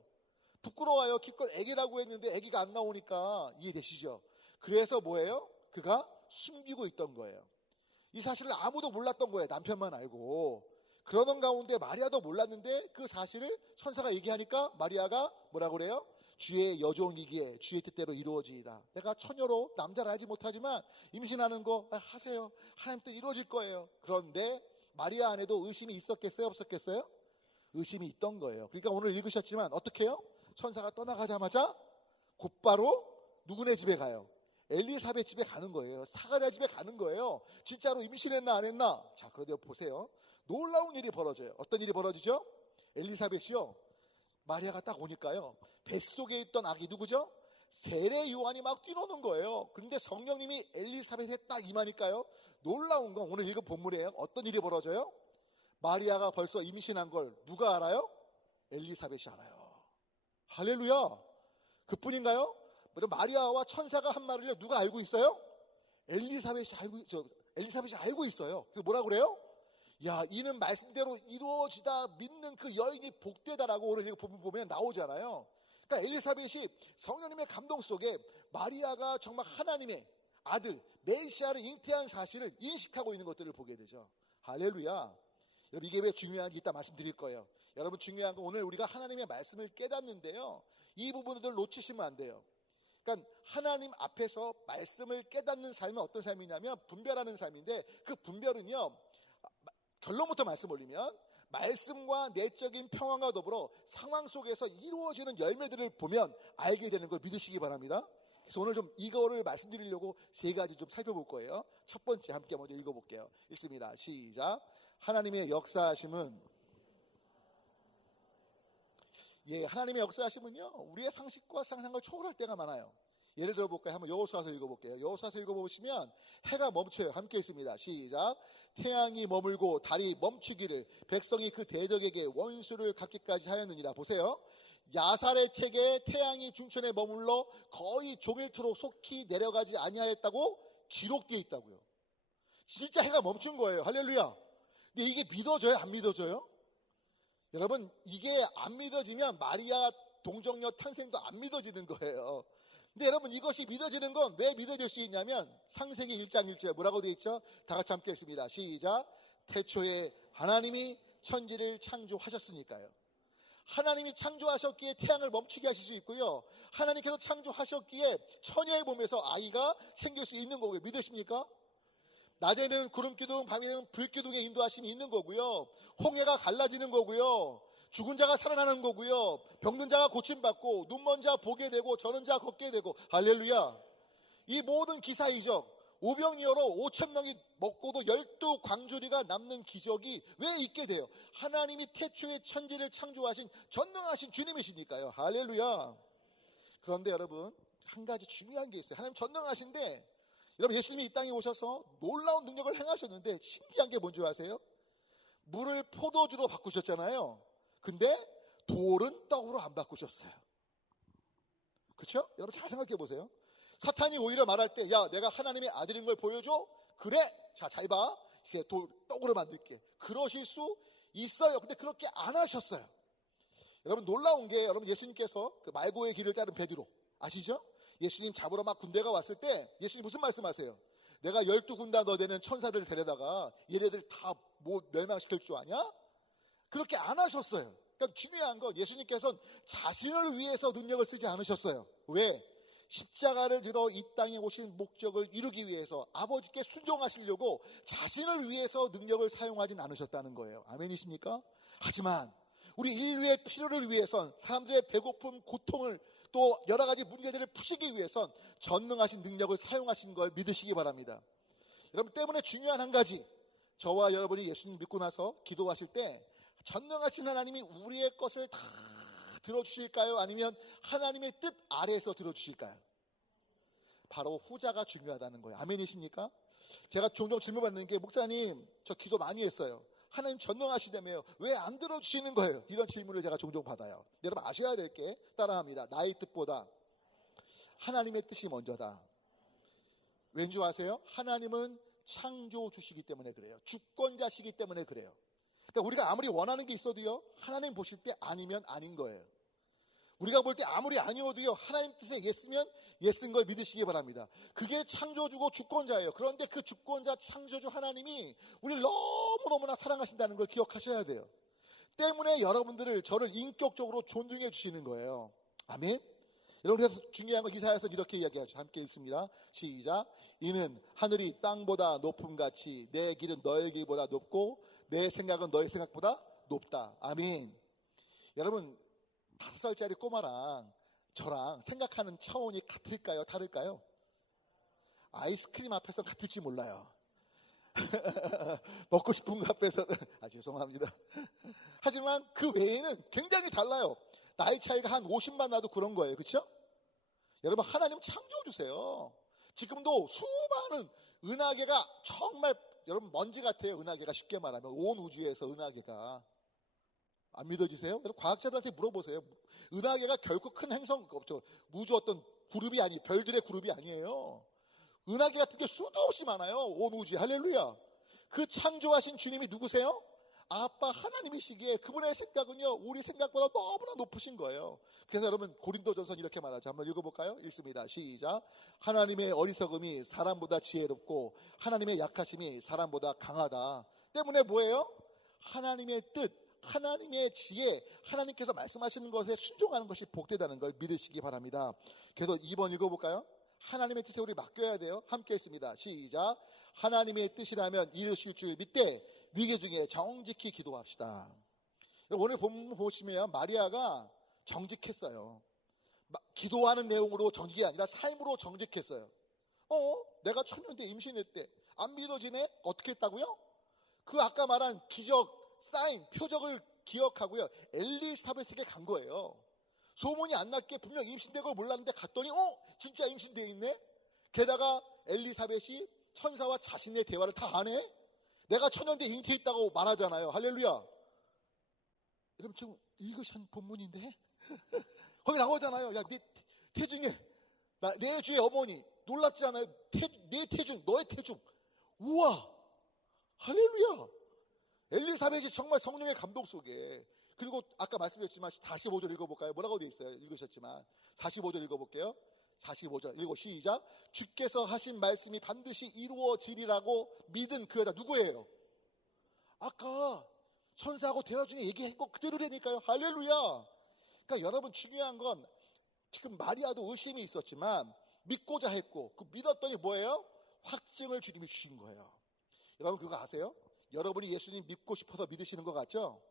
부끄러워요. 기껏 아기라고 했는데 아기가 안 나오니까. 이해되시죠? 그래서 뭐예요? 그가 숨기고 있던 거예요. 이 사실을 아무도 몰랐던 거예요. 남편만 알고. 그러던 가운데 마리아도 몰랐는데 그 사실을 천사가 얘기하니까 마리아가 뭐라고 그래요? 주의 여종이기에 주의 뜻대로 이루어지이다. 내가 처녀로 남자를 알지 못하지만 임신하는 거 하세요. 하나님 뜻 이루어질 거예요. 그런데 마리아 안에도 의심이 있었겠어요? 없었겠어요? 의심이 있던 거예요. 그러니까 오늘 읽으셨지만 어떻게 해요? 천사가 떠나가자마자 곧바로 누구네 집에 가요? 엘리사벳 집에 가는 거예요. 사가랴 집에 가는 거예요. 진짜로 임신했나 안 했나? 자, 그런데 보세요. 놀라운 일이 벌어져요. 어떤 일이 벌어지죠? 엘리사벳이요, 마리아가 딱 오니까요, 뱃속에 있던 아기 누구죠? 세례 요한이 막 뛰노는 거예요. 그런데 성령님이 엘리사벳에 딱 임하니까요, 놀라운 건 오늘 읽은 본문이에요. 어떤 일이 벌어져요? 마리아가 벌써 임신한 걸 누가 알아요? 엘리사벳이 알아요. 할렐루야. 그뿐인가요? 마리아와 천사가 한 말을 누가 알고 있어요? 엘리사벳이 알고 있어요. 그래서 뭐라 그래요? 야, 이는 말씀대로 이루어지다 믿는 그 여인이 복되다라고 오늘 이거 보면 나오잖아요. 그러니까 엘리사벳이 성령님의 감동 속에 마리아가 정말 하나님의 아들 메시아를 잉태한 사실을 인식하고 있는 것들을 보게 되죠. 할렐루야. 여러분, 이게 왜 중요한지 이따 말씀드릴 거예요. 여러분, 중요한 건 오늘 우리가 하나님의 말씀을 깨닫는데요, 이 부분들 놓치시면 안 돼요. 그러니까 하나님 앞에서 말씀을 깨닫는 삶은 어떤 삶이냐면 분별하는 삶인데, 그 분별은요, 결론부터 말씀 올리면 말씀과 내적인 평안과 더불어 상황 속에서 이루어지는 열매들을 보면 알게 되는 걸 믿으시기 바랍니다. 그래서 오늘 좀 이거를 말씀드리려고 세 가지 좀 살펴볼 거예요. 첫 번째 함께 먼저 읽어볼게요. 읽습니다. 시작. 하나님의 역사하심은, 하나님의 역사하심은요, 우리의 상식과 상상을 초월할 때가 많아요. 예를 들어 볼까요? 한번 여호수아서 읽어볼게요. 여호수아서 읽어보시면 해가 멈춰요. 함께 있습니다. 시작. 태양이 머물고 달이 멈추기를 백성이 그 대적에게 원수를 갚기까지 하였느니라. 보세요. 야살의 책에 태양이 중천에 머물러 거의 종일토록 속히 내려가지 아니하였다고 기록되어 있다고요. 진짜 해가 멈춘 거예요. 할렐루야. 근데 이게 믿어져요? 안 믿어져요? 여러분, 이게 안 믿어지면 마리아 동정녀 탄생도 안 믿어지는 거예요. 근데 여러분, 이것이 믿어지는 건 왜 믿어질 수 있냐면 창세기 1장 1절 뭐라고 되어 있죠? 다 같이 함께 읽습니다. 시작. 태초에 하나님이 천지를 창조하셨으니까요. 하나님이 창조하셨기에 태양을 멈추게 하실 수 있고요, 하나님께서 창조하셨기에 처녀의 몸에서 아이가 생길 수 있는 거고요. 믿으십니까? 낮에는 구름기둥, 밤에는 불기둥의 인도하심이 있는 거고요, 홍해가 갈라지는 거고요, 죽은 자가 살아나는 거고요, 병든 자가 고침받고 눈먼 자 보게 되고 저는 자 걷게 되고. 할렐루야. 이 모든 기사이적 오병이어로 5,000명이 먹고도 12광주리가 남는 기적이 왜 있게 돼요? 하나님이 태초에 천지를 창조하신 전능하신 주님이시니까요. 할렐루야. 그런데 여러분, 한 가지 중요한 게 있어요. 하나님 전능하신데, 여러분, 예수님이 이 땅에 오셔서 놀라운 능력을 행하셨는데 신기한 게 뭔지 아세요? 물을 포도주로 바꾸셨잖아요. 근데 돌은 떡으로 안 바꾸셨어요. 그렇죠? 여러분, 잘 생각해 보세요. 사탄이 오히려 말할 때, 야, 내가 하나님의 아들인 걸 보여줘? 그래, 자, 잘 봐. 그래, 떡으로 만들게. 그러실 수 있어요. 근데 그렇게 안 하셨어요. 여러분, 놀라운 게, 여러분, 예수님께서 그 말고의 길을 자른 베드로 아시죠? 예수님 잡으러 막 군대가 왔을 때 예수님 무슨 말씀하세요? 내가 12군단 더 되는 천사들 데려다가 얘네들 다 멸망시킬 줄 아냐? 그렇게 안 하셨어요. 그러니까 중요한 건 예수님께서는 자신을 위해서 능력을 쓰지 않으셨어요. 왜? 십자가를 들어 이 땅에 오신 목적을 이루기 위해서 아버지께 순종하시려고 자신을 위해서 능력을 사용하진 않으셨다는 거예요. 아멘이십니까? 하지만 우리 인류의 필요를 위해선, 사람들의 배고픔, 고통을 또 여러 가지 문제들을 푸시기 위해선 전능하신 능력을 사용하신 걸 믿으시기 바랍니다. 여러분, 때문에 중요한 한 가지, 저와 여러분이 예수님 믿고 나서 기도하실 때 전능하신 하나님이 우리의 것을 다 들어주실까요? 아니면 하나님의 뜻 아래에서 들어주실까요? 바로 후자가 중요하다는 거예요. 아멘이십니까? 제가 종종 질문받는 게, 목사님 저 기도 많이 했어요. 하나님 전능하시다며요. 왜 안 들어주시는 거예요? 이런 질문을 제가 종종 받아요. 여러분 아셔야 될 게 따라합니다. 나의 뜻보다 하나님의 뜻이 먼저다. 왠지 아세요? 하나님은 창조주시기 때문에 그래요. 주권자시기 때문에 그래요. 그러니까 우리가 아무리 원하는 게 있어도요, 하나님 보실 때 아니면 아닌 거예요. 우리가 볼 때 아무리 아니어도요, 하나님 뜻에 예쓰면 예쓴 걸 믿으시기 바랍니다. 그게 창조주고 주권자예요. 그런데 그 주권자 창조주 하나님이 우리를 너무너무나 사랑하신다는 걸 기억하셔야 돼요. 때문에 여러분들을, 저를 인격적으로 존중해 주시는 거예요. 아멘. 여러분, 그래서 중요한 건 이사야서 이렇게 이야기하죠. 함께 읽습니다. 시작. 이는 하늘이 땅보다 높음같이 내 길은 너의 길보다 높고 내 생각은 너의 생각보다 높다. 아멘. 여러분, 5살짜리 꼬마랑 저랑 생각하는 차원이 같을까요? 다를까요? 아이스크림 앞에서 같을지 몰라요. 먹고 싶은 거 앞에서는 죄송합니다. 하지만 그 외에는 굉장히 달라요. 나이 차이가 한 50만 나도 그런 거예요. 그렇죠? 여러분, 하나님 창조주세요. 지금도 수많은 은하계가 정말, 여러분 먼지 같아요. 은하계가 쉽게 말하면 온 우주에서 은하계가. 안 믿어지세요? 여러분, 과학자들한테 물어보세요. 은하계가 결코 큰 행성, 우주 어떤 그룹이 아니, 별들의 그룹이 아니에요. 은하계 같은 게 수도 없이 많아요. 온 우주에. 할렐루야. 그 창조하신 주님이 누구세요? 아빠 하나님이시기에 그분의 생각은요, 우리 생각보다 너무나 높으신 거예요. 그래서 여러분, 고린도전서 이렇게 말하죠. 한번 읽어볼까요? 읽습니다. 시작. 하나님의 어리석음이 사람보다 지혜롭고 하나님의 약하심이 사람보다 강하다. 때문에 뭐예요? 하나님의 뜻, 하나님의 지혜, 하나님께서 말씀하시는 것에 순종하는 것이 복되다는 걸 믿으시기 바랍니다. 그래서 2번 읽어볼까요? 하나님의 뜻에 우리 맡겨야 돼요. 함께 했습니다. 시작. 하나님의 뜻이라면 이루실 줄 믿되 위기 중에 정직히 기도합시다. 오늘 본문 보시면 마리아가 정직했어요. 기도하는 내용으로 정직이 아니라 삶으로 정직했어요. 내가 천년대 임신했대. 안 믿어지네? 어떻게 했다고요? 그 아까 말한 기적, 사인, 표적을 기억하고요, 엘리사벳에게 간 거예요. 소문이 안 났게 분명 임신된 걸 몰랐는데 갔더니 진짜 임신되어 있네. 게다가 엘리사벳이 천사와 자신의 대화를 다 안 해. 내가 천년대 잉태했다고 말하잖아요. 할렐루야. 여러분, 지금 읽으신 본문인데 거기 나오잖아요. 야, 내 태중에 내 주의 어머니 놀랍지 않아요? 내 태중, 너의 태중. 우와, 할렐루야. 엘리사벳이 정말 성령의 감동 속에. 그리고 아까 말씀드렸지만 45절 읽어볼까요? 뭐라고 되어 있어요? 읽으셨지만 45절 읽어볼게요. 45절 읽고 시작. 주께서 하신 말씀이 반드시 이루어지리라고 믿은 그 여자 누구예요? 아까 천사하고 대화 중에 얘기한 거 그대로라니까요. 할렐루야. 그러니까 여러분, 중요한 건 지금 마리아도 의심이 있었지만 믿고자 했고, 그 믿었더니 뭐예요? 확증을 주님이 주신 거예요. 여러분, 그거 아세요? 여러분이 예수님 믿고 싶어서 믿으시는 것 같죠?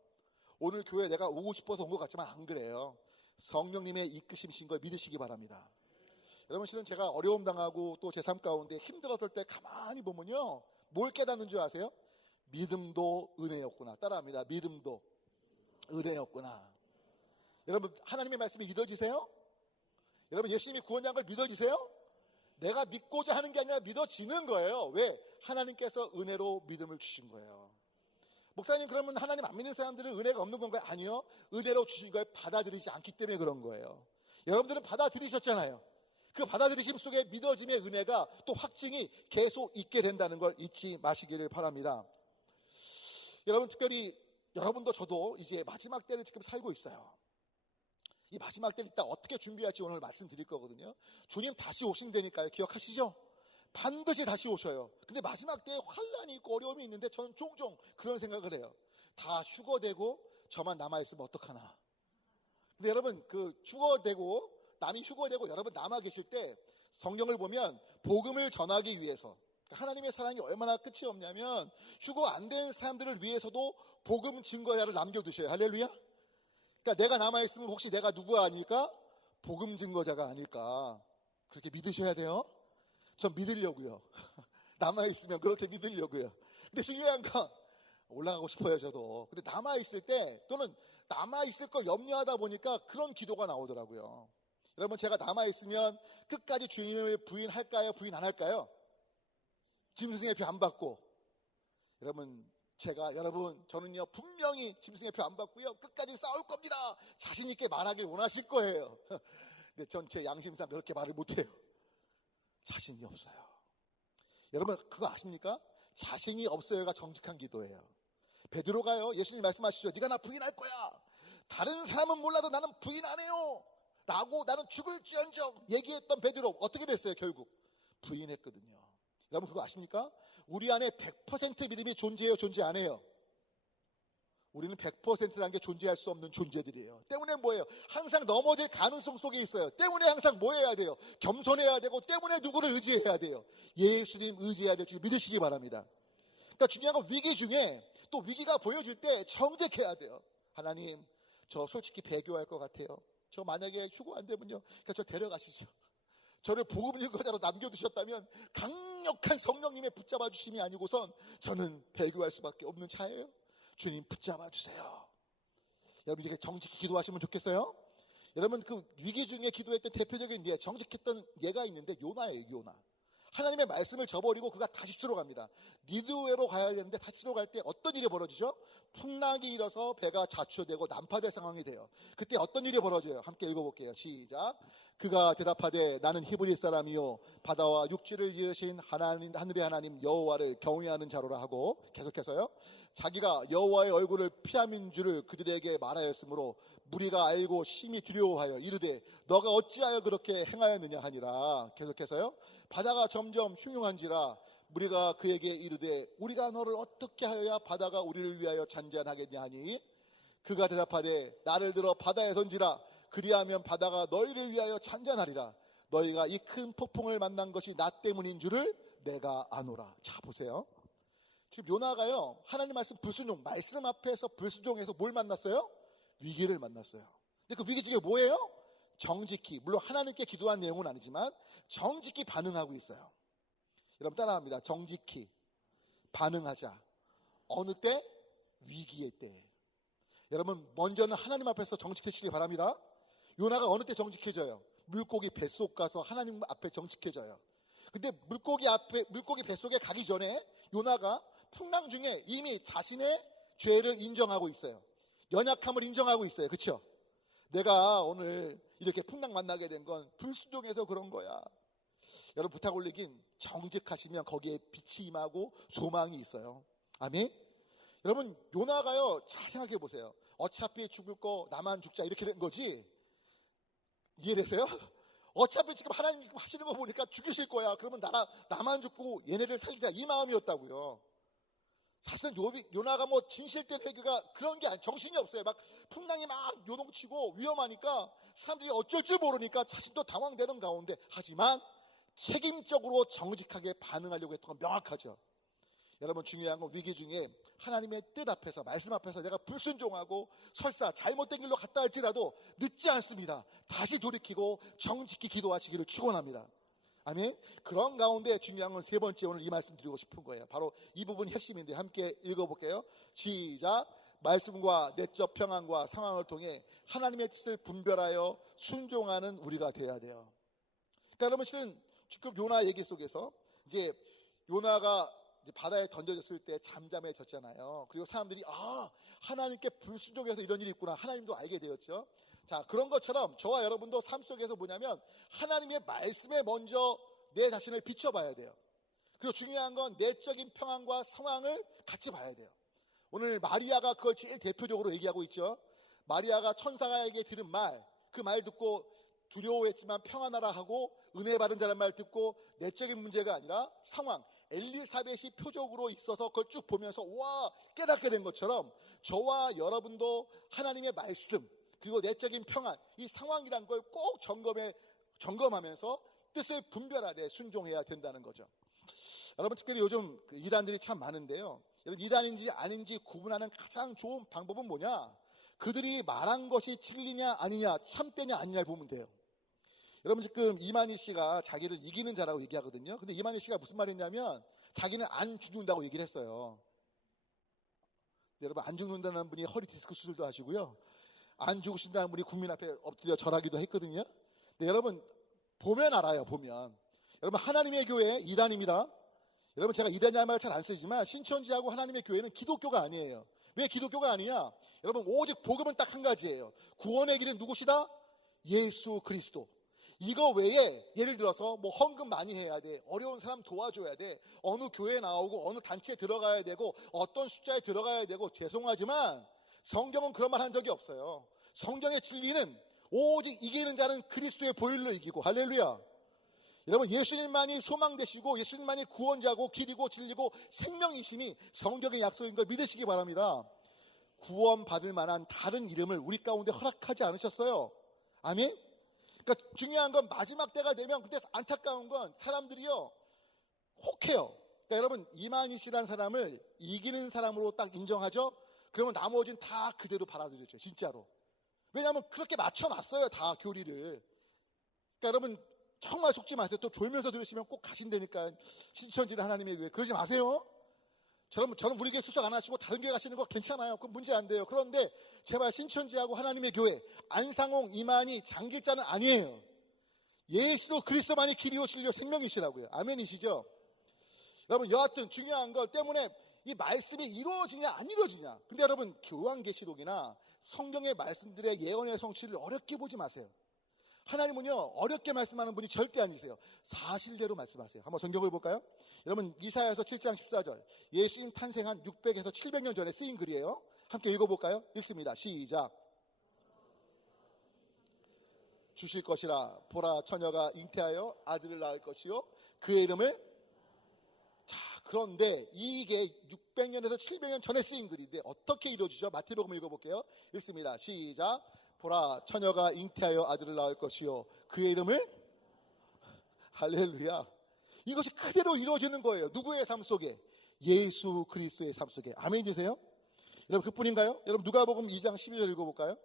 오늘 교회에 내가 오고 싶어서 온 것 같지만 안 그래요. 성령님의 이끄심이신 걸 믿으시기 바랍니다. 여러분, 실은 제가 어려움 당하고 또 제 삶 가운데 힘들었을 때 가만히 보면요, 뭘 깨닫는 줄 아세요? 믿음도 은혜였구나. 따라합니다. 믿음도 은혜였구나. 여러분, 하나님의 말씀이 믿어지세요? 여러분, 예수님이 구원자인 걸 믿어지세요? 내가 믿고자 하는 게 아니라 믿어지는 거예요. 왜? 하나님께서 은혜로 믿음을 주신 거예요. 목사님, 그러면 하나님 안 믿는 사람들은 은혜가 없는 건가요? 아니요. 은혜로 주신 걸 받아들이지 않기 때문에 그런 거예요. 여러분들은 받아들이셨잖아요. 그 받아들이심 속에 믿어짐의 은혜가 또 확증이 계속 있게 된다는 걸 잊지 마시기를 바랍니다. 여러분, 특별히 여러분도 저도 이제 마지막 때를 지금 살고 있어요. 이 마지막 때를 이따 어떻게 준비할지 오늘 말씀드릴 거거든요. 주님 다시 오신다니까요. 기억하시죠? 반드시 다시 오셔요. 근데 마지막 때에 환란이 있고 어려움이 있는데 저는 종종 그런 생각을 해요. 다 휴거되고 저만 남아있으면 어떡하나. 근데 여러분, 휴거되고 남이 휴거되고 여러분 남아 계실 때 성경을 보면 복음을 전하기 위해서, 하나님의 사랑이 얼마나 끝이 없냐면 휴거 안 된 사람들을 위해서도 복음 증거자를 남겨두셔요. 할렐루야. 그러니까 내가 남아있으면 혹시 내가 누구가 아닐까? 복음 증거자가 아닐까. 그렇게 믿으셔야 돼요. 전 믿으려고요. 남아있으면 그렇게 믿으려고요. 근데 중요한 건 올라가고 싶어요, 저도. 근데 남아있을 때, 또는 남아있을 걸 염려하다 보니까 그런 기도가 나오더라고요. 여러분, 제가 남아있으면 끝까지 주님을 부인할까요? 부인 안 할까요? 짐승의 표 안 받고. 저는요, 분명히 짐승의 표 안 받고요, 끝까지 싸울 겁니다. 자신있게 말하길 원하실 거예요. 근데 전 제 양심상 그렇게 말을 못해요. 자신이 없어요. 여러분, 그거 아십니까? 자신이 없어요가 정직한 기도예요. 베드로가요, 예수님 말씀하시죠. 네가 나 부인할 거야. 다른 사람은 몰라도 나는 부인 안 해요. 라고 나는 죽을지언정 얘기했던 베드로, 어떻게 됐어요? 결국 부인했거든요. 여러분, 그거 아십니까? 우리 안에 100% 믿음이 존재해요? 존재 안 해요? 우리는 100%라는 게 존재할 수 없는 존재들이에요. 때문에 뭐예요? 항상 넘어질 가능성 속에 있어요. 때문에 항상 뭐 해야 돼요? 겸손해야 되고, 때문에 누구를 의지해야 돼요? 예수님 의지해야 될 줄 믿으시기 바랍니다. 그러니까 중요한 건 위기 중에, 또 위기가 보여질 때 정직해야 돼요. 하나님, 저 솔직히 배교할 것 같아요. 저 만약에 휴고 안 되면요, 그러니까 저 데려가시죠. 저를 복음 증거자로 남겨두셨다면 강력한 성령님의 붙잡아 주심이 아니고선 저는 배교할 수밖에 없는 차예요. 주님 붙잡아 주세요. 여러분, 이렇게 정직히 기도하시면 좋겠어요. 여러분, 그 위기 중에 기도했던 대표적인 정직했던 예가 있는데 요나예요. 요나. 하나님의 말씀을 저버리고 그가 다시스로 갑니다. 니느웨로 가야 되는데 다시스로 갈 때 어떤 일이 벌어지죠? 풍랑이 일어서 배가 좌초되고 난파될 상황이 돼요. 그때 어떤 일이 벌어져요? 함께 읽어볼게요. 시작. 그가 대답하되 나는 히브리 사람이요 바다와 육지를 지으신 하늘의 하나님 여호와를 경외하는 자로라 하고, 계속해서요, 자기가 여호와의 얼굴을 피함인 줄을 그들에게 말하였으므로 무리가 알고 심히 두려워하여 이르되 너가 어찌하여 그렇게 행하였느냐 하니라. 계속해서요, 바다가 점점 흉흉한지라 무리가 그에게 이르되 우리가 너를 어떻게 하여야 바다가 우리를 위하여 잔잔하겠냐 하니, 그가 대답하되 나를 들어 바다에 던지라. 그리하면 바다가 너희를 위하여 잔잔하리라. 너희가 이 큰 폭풍을 만난 것이 나 때문인 줄을 내가 아노라. 자, 보세요. 지금 요나가요, 하나님 말씀 불순종, 말씀 앞에서 불순종해서 뭘 만났어요? 위기를 만났어요. 근데 그 위기 중에 뭐예요? 정직히, 물론 하나님께 기도한 내용은 아니지만 정직히 반응하고 있어요. 여러분 따라합니다. 정직히 반응하자. 어느 때? 위기의 때. 여러분, 먼저는 하나님 앞에서 정직해지시기 바랍니다. 요나가 어느 때 정직해져요? 물고기 뱃속 가서 하나님 앞에 정직해져요. 근데 물고기 뱃속에 가기 전에 요나가 풍랑 중에 이미 자신의 죄를 인정하고 있어요. 연약함을 인정하고 있어요. 그렇죠? 내가 오늘 이렇게 풍랑 만나게 된 건 불순종해서 그런 거야. 여러분, 부탁 올리긴, 정직하시면 거기에 빛이 임하고 소망이 있어요. 아멘. 여러분, 요나가요, 잘 생각해 보세요. 어차피 죽을 거 나만 죽자 이렇게 된 거지. 이해되세요? 어차피 지금 하나님 지금 하시는 거 보니까 죽이실 거야. 그러면 나만 죽고 얘네들 살리자, 이 마음이었다고요. 사실은 요나가 뭐 진실된 회개가 그런 게 정신이 없어요. 막 풍랑이 막 요동치고 위험하니까 사람들이 어쩔 줄 모르니까 자신도 당황되는 가운데, 하지만 책임적으로 정직하게 반응하려고 했던 건 명확하죠. 여러분, 중요한 건 위기 중에 하나님의 뜻 앞에서, 말씀 앞에서 내가 불순종하고 설사 잘못된 길로 갔다 할지라도 늦지 않습니다. 다시 돌이키고 정직히 기도하시기를 축원합니다. 아멘. 그런 가운데 중요한 건 세 번째, 오늘 이 말씀 드리고 싶은 거예요. 바로 이 부분이 핵심인데 함께 읽어볼게요. 시작. 말씀과 내적 평안과 상황을 통해 하나님의 뜻을 분별하여 순종하는 우리가 되어야 돼요. 그러니까 여러분, 실은 지금 요나 얘기 속에서 이제 요나가 바다에 던져졌을 때 잠잠해졌잖아요. 그리고 사람들이 하나님께 불순종해서 이런 일이 있구나, 하나님도 알게 되었죠. 자, 그런 것처럼 저와 여러분도 삶 속에서 뭐냐면 하나님의 말씀에 먼저 내 자신을 비춰봐야 돼요. 그리고 중요한 건 내적인 평안과 상황을 같이 봐야 돼요. 오늘 마리아가 그걸 제일 대표적으로 얘기하고 있죠. 마리아가 천사에게 들은 말, 그 말 듣고 두려워했지만 평안하라 하고 은혜 받은 자란 말 듣고 내적인 문제가 아니라 상황, 엘리사벳이 표적으로 있어서 그걸 쭉 보면서 와 깨닫게 된 것처럼 저와 여러분도 하나님의 말씀 그리고 내적인 평안 이 상황이란 걸 꼭 점검하면서 뜻을 분별하되 순종해야 된다는 거죠. 여러분 특별히 요즘 이단들이 참 많은데요. 여러분 이단인지 아닌지 구분하는 가장 좋은 방법은 뭐냐? 그들이 말한 것이 진리냐 아니냐 참되냐 아니냐를 보면 돼요. 여러분 지금 이만희 씨가 자기를 이기는 자라고 얘기하거든요. 근데 이만희 씨가 무슨 말했냐면 자기는 안 죽는다고 얘기를 했어요. 여러분 안 죽는다는 분이 허리 디스크 수술도 하시고요. 안 죽으신다는 분이 국민 앞에 엎드려 절하기도 했거든요. 근데 여러분 보면 알아요. 보면 여러분 하나님의 교회 이단입니다. 여러분 제가 이단이라는 말을 잘 안 쓰지만 신천지하고 하나님의 교회는 기독교가 아니에요. 왜 기독교가 아니냐? 여러분 오직 복음은 딱 한 가지예요. 구원의 길은 누구시다? 예수 그리스도. 이거 외에 예를 들어서 뭐 헌금 많이 해야 돼. 어려운 사람 도와줘야 돼. 어느 교회에 나오고 어느 단체에 들어가야 되고 어떤 숫자에 들어가야 되고 죄송하지만 성경은 그런 말 한 적이 없어요. 성경의 진리는 오직 이기는 자는 그리스도의 보혈로 이기고 할렐루야. 여러분 예수님만이 소망 되시고 예수님만이 구원자고 길이고 진리고 생명이심이 성경의 약속인 걸 믿으시기 바랍니다. 구원받을 만한 다른 이름을 우리 가운데 허락하지 않으셨어요. 아멘? 그러니까 중요한 건 마지막 때가 되면 근데 안타까운 건 사람들이요 혹해요. 그러니까 여러분 이만희 씨라는 사람을 이기는 사람으로 딱 인정하죠. 그러면 나머지는 다 그대로 받아들여져요. 진짜로. 왜냐하면 그렇게 맞춰놨어요. 다 교리를. 그러니까 여러분 정말 속지 마세요. 또 졸면서 들으시면 꼭 가신다니까. 신천지는 하나님의 교회. 그러지 마세요. 저는 우리 교회 출석 안 하시고 다른 교회 가시는 거 괜찮아요. 그건 문제 안 돼요. 그런데 제발 신천지하고 하나님의 교회 안상홍, 이만희, 장기자는 아니에요. 예수 그리스도만이 길이요 진리요 생명이시라고요. 아멘이시죠? 여러분 여하튼 중요한 것 때문에 이 말씀이 이루어지냐 안 이루어지냐. 근데 여러분 요한계시록이나 성경의 말씀들의 예언의 성취를 어렵게 보지 마세요. 하나님은요 어렵게 말씀하는 분이 절대 아니세요. 사실대로 말씀하세요. 한번 성경을 볼까요? 여러분 이사야서 7장 14절 예수님 탄생한 600에서 700년 전에 쓰인 글이에요. 함께 읽어볼까요? 읽습니다. 시작. 주실 것이라 보라 처녀가 잉태하여 아들을 낳을 것이요 그의 이름을 자 그런데 이게 600년에서 700년 전에 쓰인 글인데 어떻게 이루어지죠? 마태복음 읽어볼게요. 읽습니다. 시작. 보라 처녀가 잉태하여 아들을 낳을 것이요 그의 이름을 할렐루야. 이것이 그대로 이루어지는 거예요. 누구의 삶 속에? 예수 그리스도의 삶 속에. 아멘 되세요? 여러분 그뿐인가요? 여러분 누가복음 2장 12절 읽어볼까요?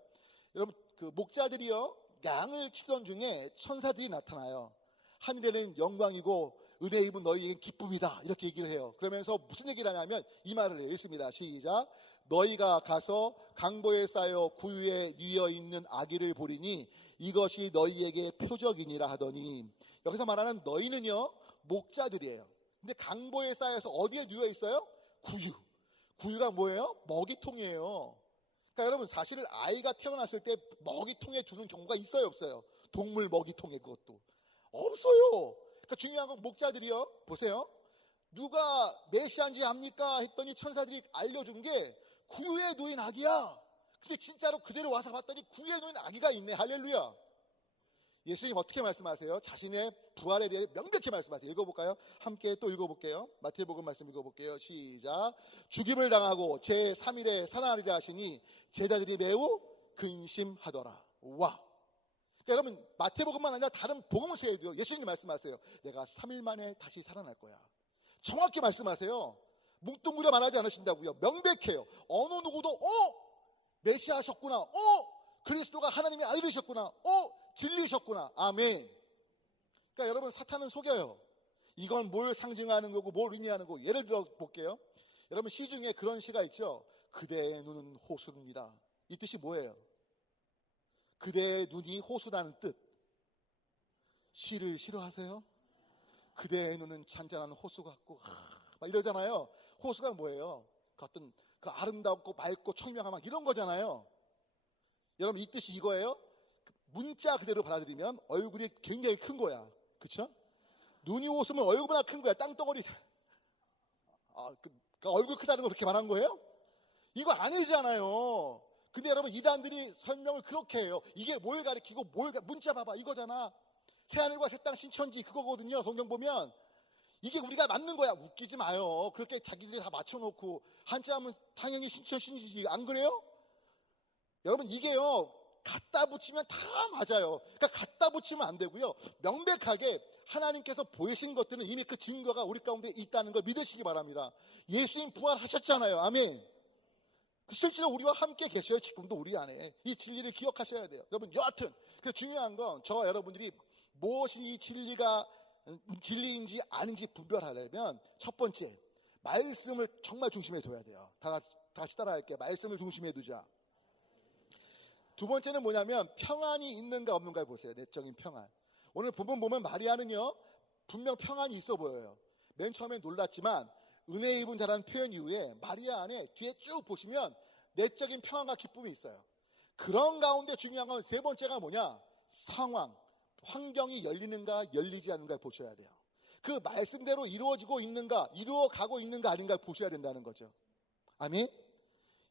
여러분 그 목자들이요 양을 치던 중에 천사들이 나타나요. 하늘에는 영광이고 은혜 입은 너희에겐 기쁨이다 이렇게 얘기를 해요. 그러면서 무슨 얘기를 하냐면 이 말을 해요. 읽습니다. 시작. 너희가 가서 강보에 쌓여 구유에 뉘어 있는 아기를 보리니 이것이 너희에게 표적이니라 하더니 여기서 말하는 너희는요 목자들이에요. 근데 강보에 쌓여서 어디에 뉘어 있어요? 구유. 구유가 뭐예요? 먹이통이에요. 그러니까 여러분 사실 아이가 태어났을 때 먹이통에 두는 경우가 있어요 없어요? 동물 먹이통에 그것도 없어요. 그러니까 중요한 건 목자들이요 보세요. 누가 메시아인지 압니까? 했더니 천사들이 알려준 게 구유에 놓인 아기야. 근데 진짜로 그대로 와서 봤더니 구유에 놓인 아기가 있네. 할렐루야. 예수님 어떻게 말씀하세요? 자신의 부활에 대해 명백히 말씀하세요. 읽어볼까요? 함께 또 읽어볼게요. 마태복음 말씀 읽어볼게요. 시작. 죽임을 당하고 제3일에 살아나리라 하시니 제자들이 매우 근심하더라. 와. 그러니까 여러분 마태복음만 아니라 다른 복음서에도 예수님이 말씀하세요. 내가 3일 만에 다시 살아날 거야. 정확히 말씀하세요. 뭉뚱그려 말하지 않으신다고요. 명백해요. 어느 누구도 메시아셨구나. 그리스도가 하나님의 아들이셨구나. 진리셨구나. 아멘. 그러니까 여러분 사탄은 속여요. 이건 뭘 상징하는 거고 뭘 의미하는 거고. 예를 들어 볼게요. 여러분 시 중에 그런 시가 있죠. 그대의 눈은 호수입니다. 이 뜻이 뭐예요? 그대의 눈이 호수라는 뜻. 시를 싫어하세요? 그대의 눈은 잔잔한 호수 같고 막 이러잖아요. 호수가 뭐예요? 그 어떤 그 아름답고 맑고 청명한 막 이런 거잖아요. 여러분 이 뜻이 이거예요. 문자 그대로 받아들이면 얼굴이 굉장히 큰 거야. 그렇죠? 눈이 호수면 얼굴보다 큰 거야. 땅덩어리. 그러니까 얼굴 크다는 거 그렇게 말한 거예요? 이거 아니잖아요. 근데 여러분 이단들이 설명을 그렇게 해요. 이게 뭘 가리키고 문자 봐봐 이거잖아. 새하늘과 새 땅 신천지 그거거든요. 성경 보면 이게 우리가 맞는 거야. 웃기지 마요. 그렇게 자기들이 다 맞춰놓고 한자하면 당연히 신천지지 안 그래요? 여러분 이게요 갖다 붙이면 다 맞아요. 그러니까 갖다 붙이면 안 되고요. 명백하게 하나님께서 보이신 것들은 이미 그 증거가 우리 가운데 있다는 걸 믿으시기 바랍니다. 예수님 부활하셨잖아요. 아멘. 실제로 우리와 함께 계셔요. 지금도 우리 안에 이 진리를 기억하셔야 돼요. 여러분 여하튼 중요한 건 저와 여러분들이 무엇이 이 진리인지 아닌지 분별하려면 첫 번째 말씀을 정말 중심에 둬야 돼요. 다 같이 따라할게요. 말씀을 중심에 두자. 두 번째는 뭐냐면 평안이 있는가 없는가 보세요. 내적인 평안. 오늘 본문 보면 마리아는요 분명 평안이 있어 보여요. 맨 처음에 놀랐지만 은혜 입은 자라는 표현 이후에 마리아 안에 뒤에 쭉 보시면 내적인 평안과 기쁨이 있어요. 그런 가운데 중요한 건 세 번째가 뭐냐? 상황, 환경이 열리는가 열리지 않는가 보셔야 돼요. 그 말씀대로 이루어지고 있는가 이루어가고 있는가 아닌가 보셔야 된다는 거죠. 아멘.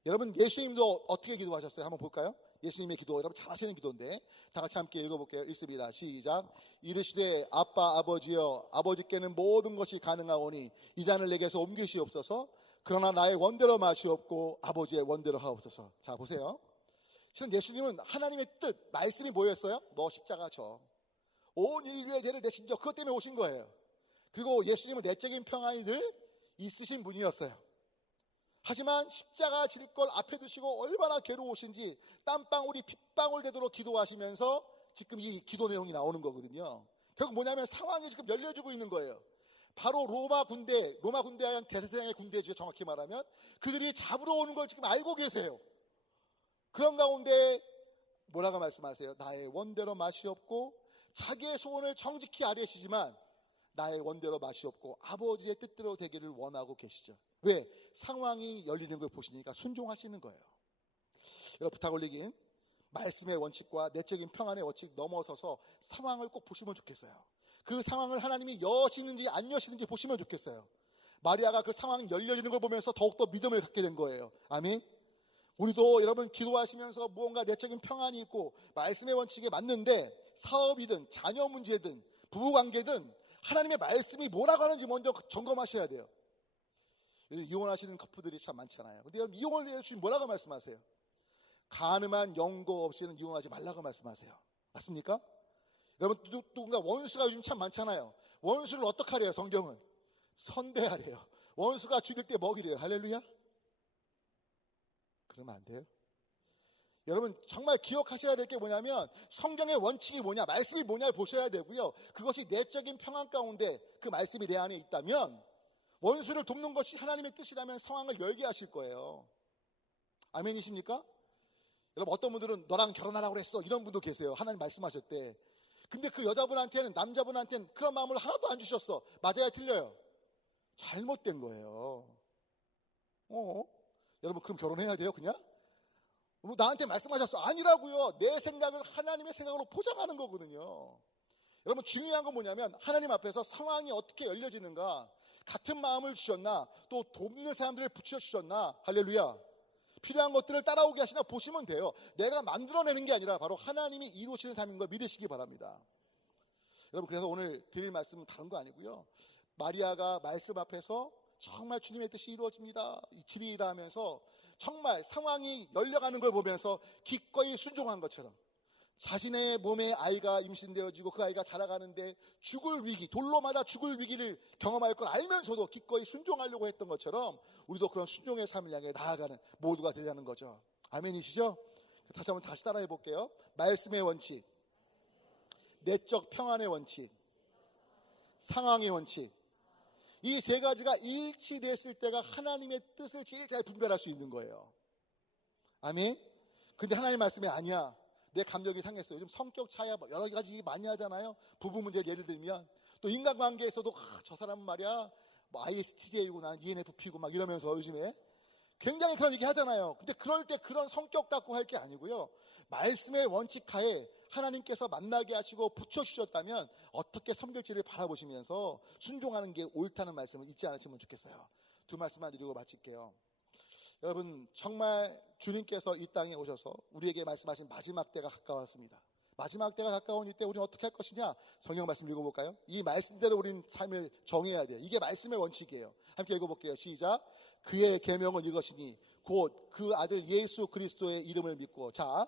여러분 예수님도 어떻게 기도하셨어요? 한번 볼까요? 예수님의 기도 여러분 잘 아시는 기도인데 다 같이 함께 읽어볼게요. 읽습니다. 시작. 이르시되 아빠 아버지여 아버지께는 모든 것이 가능하오니 이 잔을 내게서 옮기시옵소서. 그러나 나의 원대로 마시옵고 아버지의 원대로 하옵소서. 자 보세요. 실은 예수님은 하나님의 뜻 말씀이 뭐였어요? 너 십자가 져. 온 인류의 죄를 내신 적 그것 때문에 오신 거예요. 그리고 예수님은 내적인 평안이 늘 있으신 분이었어요. 하지만 십자가 질 걸 앞에 두시고 얼마나 괴로우신지 땀방울이 핏방울 되도록 기도하시면서 지금 이 기도 내용이 나오는 거거든요. 결국 뭐냐면 상황이 지금 열려주고 있는 거예요. 바로 로마 군대와 대제사장의 군대죠. 정확히 말하면 그들이 잡으러 오는 걸 지금 알고 계세요. 그런 가운데 뭐라고 말씀하세요? 나의 원대로 마시옵고 자기의 소원을 정직히 아뢰시지만 나의 원대로 마시옵고 아버지의 뜻대로 되기를 원하고 계시죠. 왜? 상황이 열리는 걸 보시니까 순종하시는 거예요. 여러분 부탁 올리긴 말씀의 원칙과 내적인 평안의 원칙 넘어서서 상황을 꼭 보시면 좋겠어요. 그 상황을 하나님이 여시는지 안 여시는지 보시면 좋겠어요. 마리아가 그 상황이 열려지는 걸 보면서 더욱더 믿음을 갖게 된 거예요. 아멘. 우리도 여러분 기도하시면서 무언가 내적인 평안이 있고 말씀의 원칙에 맞는데 사업이든 자녀 문제든 부부관계든 하나님의 말씀이 뭐라고 하는지 먼저 점검하셔야 돼요. 이혼하시는 커플들이 참 많잖아요. 근데 여러분 이혼을 해서 주님 뭐라고 말씀하세요? 간음한 영고 없이는 이혼하지 말라고 말씀하세요. 맞습니까? 여러분 누군가 원수가 요즘 참 많잖아요. 원수를 어떻게 하래요? 성경은 선대하래요. 원수가 죽일 때 먹이래요. 할렐루야. 그러면 안 돼요. 여러분 정말 기억하셔야 될 게 뭐냐면 성경의 원칙이 뭐냐 말씀이 뭐냐를 보셔야 되고요. 그것이 내적인 평안 가운데 그 말씀이 내 안에 있다면 원수를 돕는 것이 하나님의 뜻이라면 상황을 열게 하실 거예요. 아멘이십니까? 여러분 어떤 분들은 너랑 결혼하라고 그랬어 이런 분도 계세요. 하나님 말씀하실 때. 근데 그 여자분한테는 남자분한테는 그런 마음을 하나도 안 주셨어. 맞아요 틀려요? 잘못된 거예요. 여러분 그럼 결혼해야 돼요 그냥? 나한테 말씀하셨어. 아니라고요. 내 생각을 하나님의 생각으로 포장하는 거거든요. 여러분 중요한 건 뭐냐면 하나님 앞에서 상황이 어떻게 열려지는가 같은 마음을 주셨나 또 돕는 사람들을 붙여주셨나 할렐루야. 필요한 것들을 따라오게 하시나 보시면 돼요. 내가 만들어내는 게 아니라 바로 하나님이 이루시는 삶인 걸 믿으시기 바랍니다. 여러분 그래서 오늘 드릴 말씀은 다른 거 아니고요. 마리아가 말씀 앞에서 정말 주님의 뜻이 이루어집니다. 길이다 하면서 정말 상황이 열려가는 걸 보면서 기꺼이 순종한 것처럼 자신의 몸에 아이가 임신되어지고 그 아이가 자라가는데 죽을 위기, 돌로 맞아 죽을 위기를 경험할 걸 알면서도 기꺼이 순종하려고 했던 것처럼 우리도 그런 순종의 삶을 향해 나아가는 모두가 되자는 거죠. 아멘이시죠? 다시 따라해 볼게요. 말씀의 원칙, 내적 평안의 원칙, 상황의 원칙. 이 세 가지가 일치됐을 때가 하나님의 뜻을 제일 잘 분별할 수 있는 거예요. 아멘. 근데 하나님 말씀이 아니야. 내 감정이 상했어요. 요즘 성격 차야 여러 가지 많이 하잖아요. 부부 문제 예를 들면 또 인간관계에서도 저 사람은 말이야 뭐 ISTJ고 난 ENFP고 막 이러면서 요즘에 굉장히 그런 얘기 하잖아요. 근데 그럴 때 그런 성격 갖고 할 게 아니고요. 말씀의 원칙 하에 하나님께서 만나게 하시고 붙여주셨다면 어떻게 섬길지를 바라보시면서 순종하는 게 옳다는 말씀을 잊지 않으시면 좋겠어요. 두 말씀만 드리고 마칠게요. 여러분 정말 주님께서 이 땅에 오셔서 우리에게 말씀하신 마지막 때가 가까웠습니다. 마지막 때가 가까운 이때 우리는 어떻게 할 것이냐? 성경 말씀 읽어볼까요? 이 말씀대로 우리는 삶을 정해야 돼요. 이게 말씀의 원칙이에요. 함께 읽어볼게요. 시작. 그의 계명은 이것이니 곧 그 아들 예수 그리스도의 이름을 믿고. 자,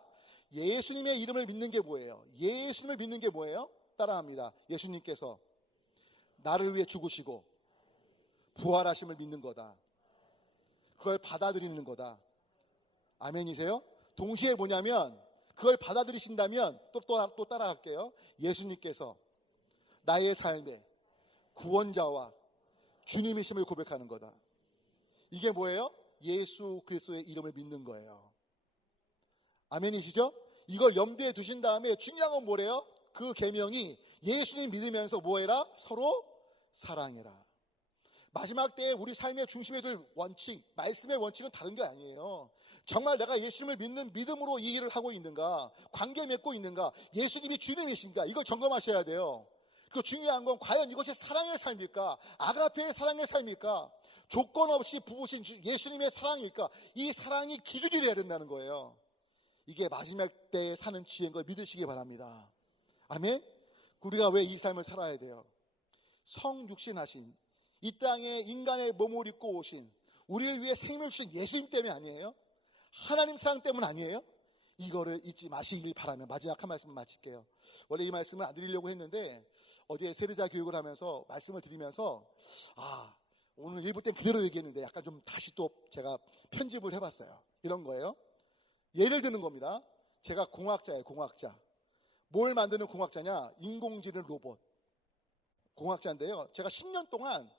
예수님의 이름을 믿는 게 뭐예요? 예수님을 믿는 게 뭐예요? 따라합니다. 예수님께서 나를 위해 죽으시고 부활하심을 믿는 거다. 그걸 받아들이는 거다. 아멘이세요? 동시에 뭐냐면 그걸 받아들이신다면 또 따라갈게요. 예수님께서 나의 삶의 구원자와 주님이심을 고백하는 거다. 이게 뭐예요? 예수 그리스도의 이름을 믿는 거예요. 아멘이시죠? 이걸 염두에 두신 다음에 중요한 건 뭐래요? 그 계명이 예수님 믿으면서 뭐해라? 서로 사랑해라. 마지막 때에 우리 삶의 중심에 둘 원칙, 말씀의 원칙은 다른 게 아니에요. 정말 내가 예수님을 믿는 믿음으로 이 일을 하고 있는가? 관계 맺고 있는가? 예수님이 주님이신가? 이걸 점검하셔야 돼요. 그리고 중요한 건 과연 이것이 사랑의 삶일까? 아가페의 사랑의 삶일까? 조건 없이 부으신 예수님의 사랑일까? 이 사랑이 기준이 돼야 된다는 거예요. 이게 마지막 때에 사는 지혜인 걸 믿으시기 바랍니다. 아멘? 우리가 왜 이 삶을 살아야 돼요? 성육신하신 이 땅에 인간의 몸을 입고 오신 우리를 위해 생명을 주신 예수님 때문에 아니에요? 하나님 사랑 때문 아니에요? 이거를 잊지 마시길 바라며 마지막 한 말씀을 마칠게요. 원래 이 말씀을 안 드리려고 했는데 어제 세례자 교육을 하면서 말씀을 드리면서 오늘 일부 땐 그대로 얘기했는데 약간 좀 다시 또 제가 편집을 해봤어요. 이런 거예요. 예를 드는 겁니다. 제가 공학자예요. 공학자. 뭘 만드는 공학자냐? 인공지능 로봇 공학자인데요. 제가 10년 동안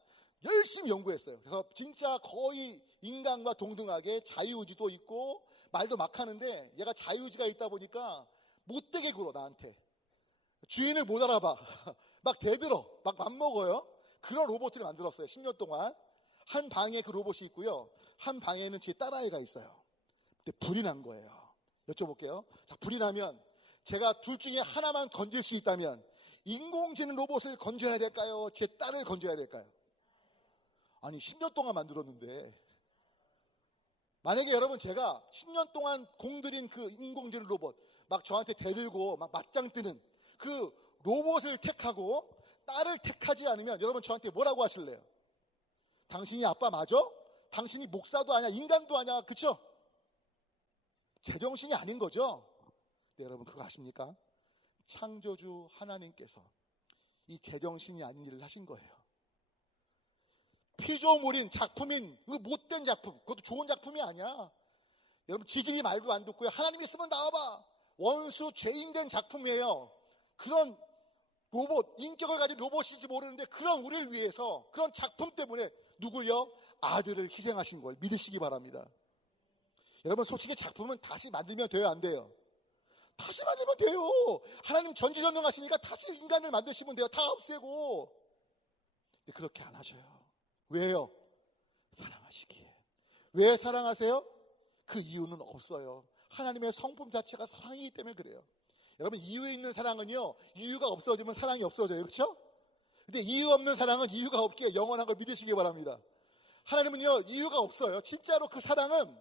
열심히 연구했어요. 그래서 진짜 거의 인간과 동등하게 자유의지도 있고 말도 막 하는데 얘가 자유의지가 있다 보니까 못되게 굴어 나한테. 주인을 못 알아봐. 막 대들어. 막 맘먹어요. 그런 로봇을 만들었어요. 10년 동안. 한 방에 그 로봇이 있고요. 한 방에는 제 딸아이가 있어요. 근데 불이 난 거예요. 여쭤볼게요. 자, 불이 나면 제가 둘 중에 하나만 건질 수 있다면 인공지능 로봇을 건져야 될까요? 제 딸을 건져야 될까요? 아니 10년 동안 만들었는데 만약에 여러분 제가 10년 동안 공들인 그 인공지능 로봇 막 저한테 대들고 막 맞짱 뜨는 그 로봇을 택하고 딸을 택하지 않으면 여러분 저한테 뭐라고 하실래요? 당신이 아빠 맞아? 당신이 목사도 아니야 인간도 아니야 그쵸? 제정신이 아닌 거죠? 네, 여러분 그거 아십니까? 창조주 하나님께서 이 제정신이 아닌 일을 하신 거예요. 피조물인 작품인 그 못된 작품 그것도 좋은 작품이 아니야. 여러분 지진이 말도 안 듣고요. 하나님 있으면 나와봐. 원수 죄인된 작품이에요. 그런 로봇 인격을 가진 로봇인지 모르는데 그런 우리를 위해서 그런 작품 때문에 누구요? 아들을 희생하신 걸 믿으시기 바랍니다. 여러분 솔직히 작품은 다시 만들면 돼요 안 돼요? 다시 만들면 돼요. 하나님 전지전능하시니까 다시 인간을 만드시면 돼요. 다 없애고. 근데 그렇게 안 하셔요. 왜요? 사랑하시기에. 왜 사랑하세요? 그 이유는 없어요. 하나님의 성품 자체가 사랑이기 때문에 그래요. 여러분 이유 있는 사랑은요 이유가 없어지면 사랑이 없어져요. 그렇죠? 근데 이유 없는 사랑은 이유가 없기에 영원한 걸 믿으시기 바랍니다. 하나님은요 이유가 없어요. 진짜로 그 사랑은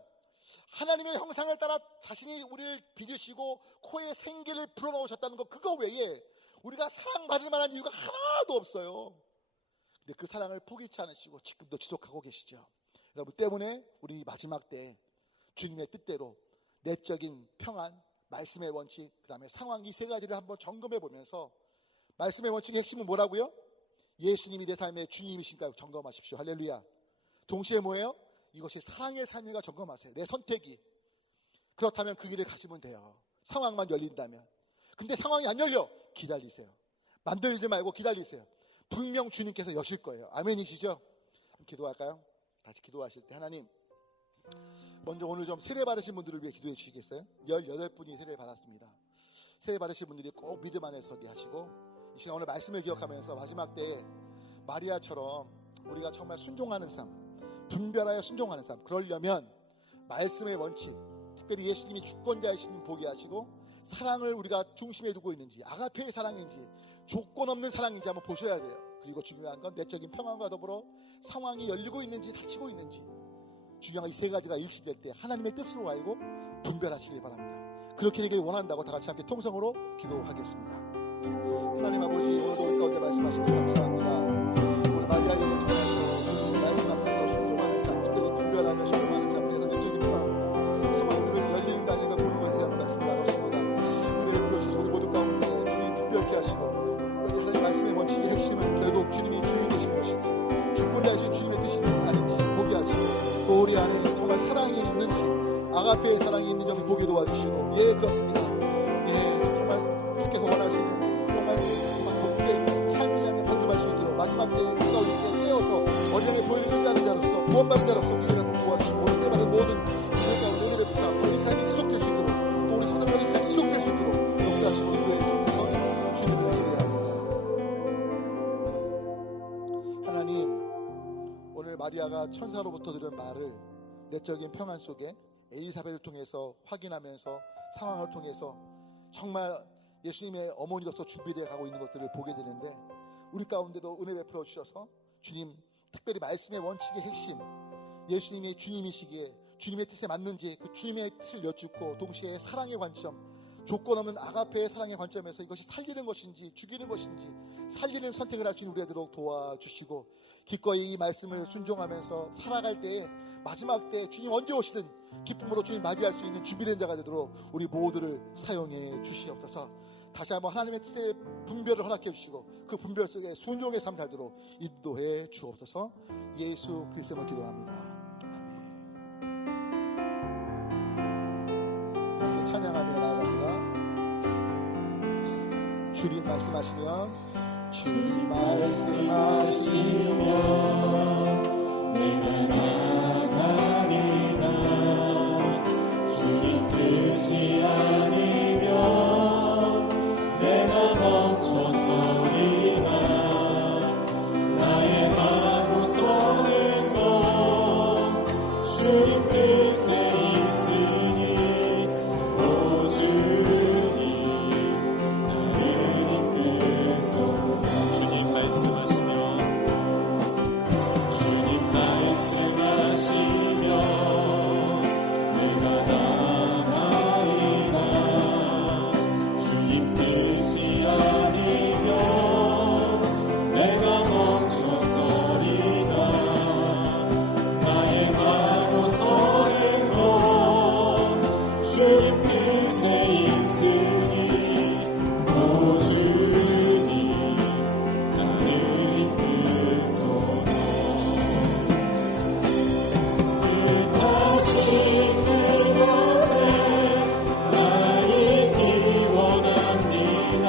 하나님의 형상을 따라 자신이 우리를 빚으시고 코에 생기를 불어넣으셨다는 것 그거 외에 우리가 사랑받을 만한 이유가 하나도 없어요. 근데 그 사랑을 포기치 않으시고 지금도 지속하고 계시죠. 여러분 때문에 우리 마지막 때 주님의 뜻대로 내적인 평안, 말씀의 원칙, 그 다음에 상황 이 세 가지를 한번 점검해 보면서 말씀의 원칙의 핵심은 뭐라고요? 예수님이 내 삶의 주님이신가 점검하십시오. 할렐루야. 동시에 뭐예요? 이것이 사랑의 삶인가 점검하세요. 내 선택이. 그렇다면 그 길을 가시면 돼요. 상황만 열린다면. 근데 상황이 안 열려. 기다리세요. 만들지 말고 기다리세요. 분명 주님께서 여실 거예요. 아멘이시죠? 기도할까요? 같이 기도하실 때 하나님 먼저 오늘 좀 세례 받으신 분들을 위해 기도해 주시겠어요? 18분이 세례 받았습니다. 세례 받으신 분들이 꼭 믿음 안에 서게 하시고 이 시간 오늘 말씀을 기억하면서 마지막 때에 마리아처럼 우리가 정말 순종하는 삶 분별하여 순종하는 삶 그러려면 말씀의 원칙 특별히 예수님이 주권자이신 보게 하시고 사랑을 우리가 중심에 두고 있는지 아가페의 사랑인지 조건 없는 사랑인지 한번 보셔야 돼요. 그리고 중요한 건 내적인 평안과 더불어 상황이 열리고 있는지 닫히고 있는지 중요한 이 세 가지가 일치될 때 하나님의 뜻으로 알고 분별하시기 바랍니다. 그렇게 되길 원한다고 다 같이 함께 통성으로 기도하겠습니다. 하나님 아버지, 오늘도 우리 가운데 말씀하시니 감사합니다. 오늘 마리아 예를 통해서 주님 말씀 앞에서 순종하는 삶, 특별히 분별하며 순종하는 삶, 그래서 내적인 상황들을 열리는 단에서 보는 것에 대한 말씀을 나눴습니다. 은혜를 부여주셔서 우리 모두 가운데 주님 분별케 하시고, 특별히 하나님 말씀의 원칙의 핵심은 결국 주님이 주인 되신 것인지, 주권자이신 주님의 뜻이 아닌지 보게 하시고, 또 우리 안에 정말 사랑이 있는지, 아가페의 사랑이 있는 점을 보게 도와주시고, 예, 그렇습니다. 예, 정말 주께서 원하시는 정말 복된 삶을 향해 발걸음할 수 있도록 마지막 때에 가까울 때 깨어서 어린양에 보이는 자는 자로서 구원받은 자로서 그 자를 도와주시고, 오늘 세반의 모든 은혜를 부사 우리 삶이 지속될 수 있도록, 또 우리 선생님의 삶이 지속될 수 있도록 역사하시고 인도해 주옵소서. 주님을 기대합니다. 하나님, 오늘 마리아가 천사로부터 들은 말을 내적인 평안 속에 엘리사벳을 통해서 확인하면서 상황을 통해서 정말 예수님의 어머니로서 준비되어 가고 있는 것들을 보게 되는데, 우리 가운데도 은혜 베풀어 주셔서 주님, 특별히 말씀의 원칙의 핵심, 예수님이 주님이시기에 주님의 뜻에 맞는지 그 주님의 뜻을 여쭙고, 동시에 사랑의 관점, 조건 없는 아가페의 사랑의 관점에서 이것이 살리는 것인지 죽이는 것인지 살리는 선택을 할 수 있는 우리 되도록 도와주시고, 기꺼이 이 말씀을 순종하면서 살아갈 때에 마지막 때 주님 언제 오시든 기쁨으로 주님 맞이할 수 있는 준비된 자가 되도록 우리 모두를 사용해 주시옵소서. 다시 한번 하나님의 뜻의 분별을 허락해 주시고, 그 분별 속에 순종의 삶 살도록 인도해 주옵소서. 예수 그리스도로 기도합니다. 아멘. 찬양하며 나아갑니다. 주님 말씀하시면, 주님 말씀하시면 내가 나가리라. 주님 뜻이 아니면 내가 멈춰서리라. 나의 마구 서는 것 주님 뜻에 있으니, 오 주님 나를 이끌소서. 주님 말씀하시면, 주님 말씀하시면 내가 나가리라. 주님 뜻이 아니면 내가 멈춰서리라. 나의 마구 서는 것 주님 뜻에 있으니, 오 주님 나를 이끌소서. 뜻하신 그곳에 나 있기 원합니다.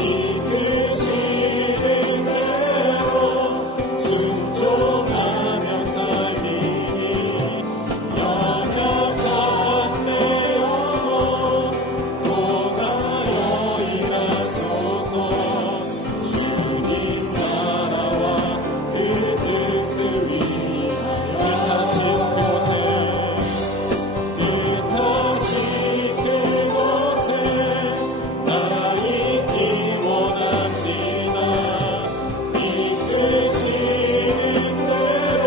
이끄시는 대로 순종하며 살리니, 연약한 내 영혼 도가여 일하소서. 주님 나라와 그 뜻을 위하여 뜻하신 그곳에 나 있기 원합니다. 이끄시는 대로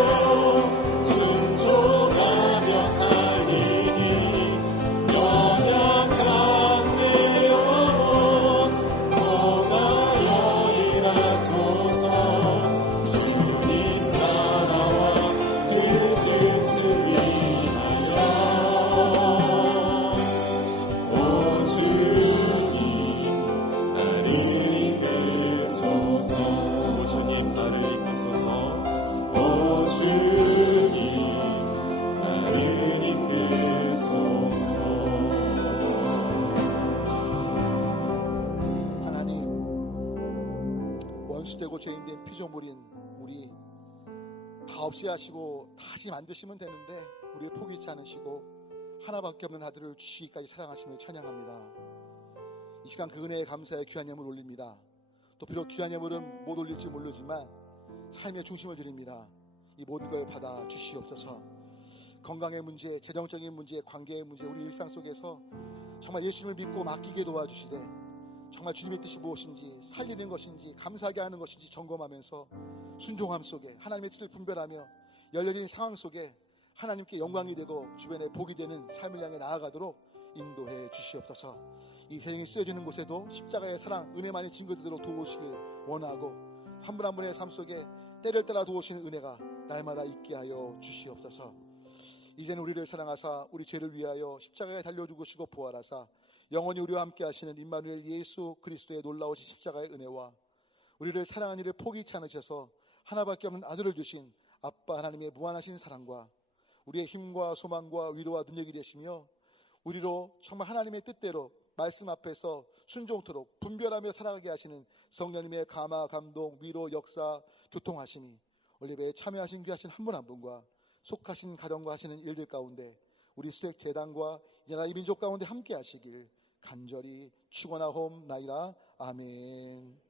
순종하며 살리니, 연약한 내 영혼 도가여 일하소서. 주님 나라와 그 뜻을 위하여, 오 주님 나를 이끌소서. 오 주님 나를 이끌소서. 오 주님 나를 이끌소서. 하나님, 원수되고 죄인된 피조물인 우리 다 없이 하시고 다시 만드시면 되는데 우리를 포기치 않으시고 하나밖에 없는 아들을 주시기까지 사랑하심을 찬양합니다. 이 시간 그 은혜에 감사의 귀한 예물 올립니다. 또 비록 귀한 예물은 못 올릴지 모르지만 삶의 중심을 드립니다. 이 모든 걸 받아 주시옵소서. 건강의 문제, 재정적인 문제, 관계의 문제, 우리 일상 속에서 정말 예수님을 믿고 맡기게 도와주시되, 정말 주님의 뜻이 무엇인지, 살리는 것인지, 감사하게 하는 것인지 점검하면서 순종함 속에 하나님의 뜻을 분별하며 열려진 상황 속에 하나님께 영광이 되고 주변에 복이 되는 삶을 향해 나아가도록 인도해 주시옵소서. 이 생이 쓰여지는 곳에도 십자가의 사랑, 은혜만이 증거되도록 도우시길 원하고 한 분 한 분의 삶 속에 때를 따라 도우시는 은혜가 날마다 있게 하여 주시옵소서. 이제는 우리를 사랑하사 우리 죄를 위하여 십자가에 달려 죽으시고 부활하사 영원히 우리와 함께 하시는 임마누엘 예수 그리스도의 놀라우신 십자가의 은혜와 우리를 사랑하는 이를 포기치 않으셔서 하나밖에 없는 아들을 주신 아빠 하나님의 무한하신 사랑과 우리의 힘과 소망과 위로와 능력이 되시며 우리로 정말 하나님의 뜻대로 말씀 앞에서 순종토록 분별하며 살아가게 하시는 성령님의 감화, 감동, 위로, 역사, 교통하심이 올리브에 참여하신 귀하신 한 분 한 분과 속하신 가정과 하시는 일들 가운데 우리 수색 재단과 이 나라 이 민족 가운데 함께 하시길 간절히 축원하옵나이다. 아멘.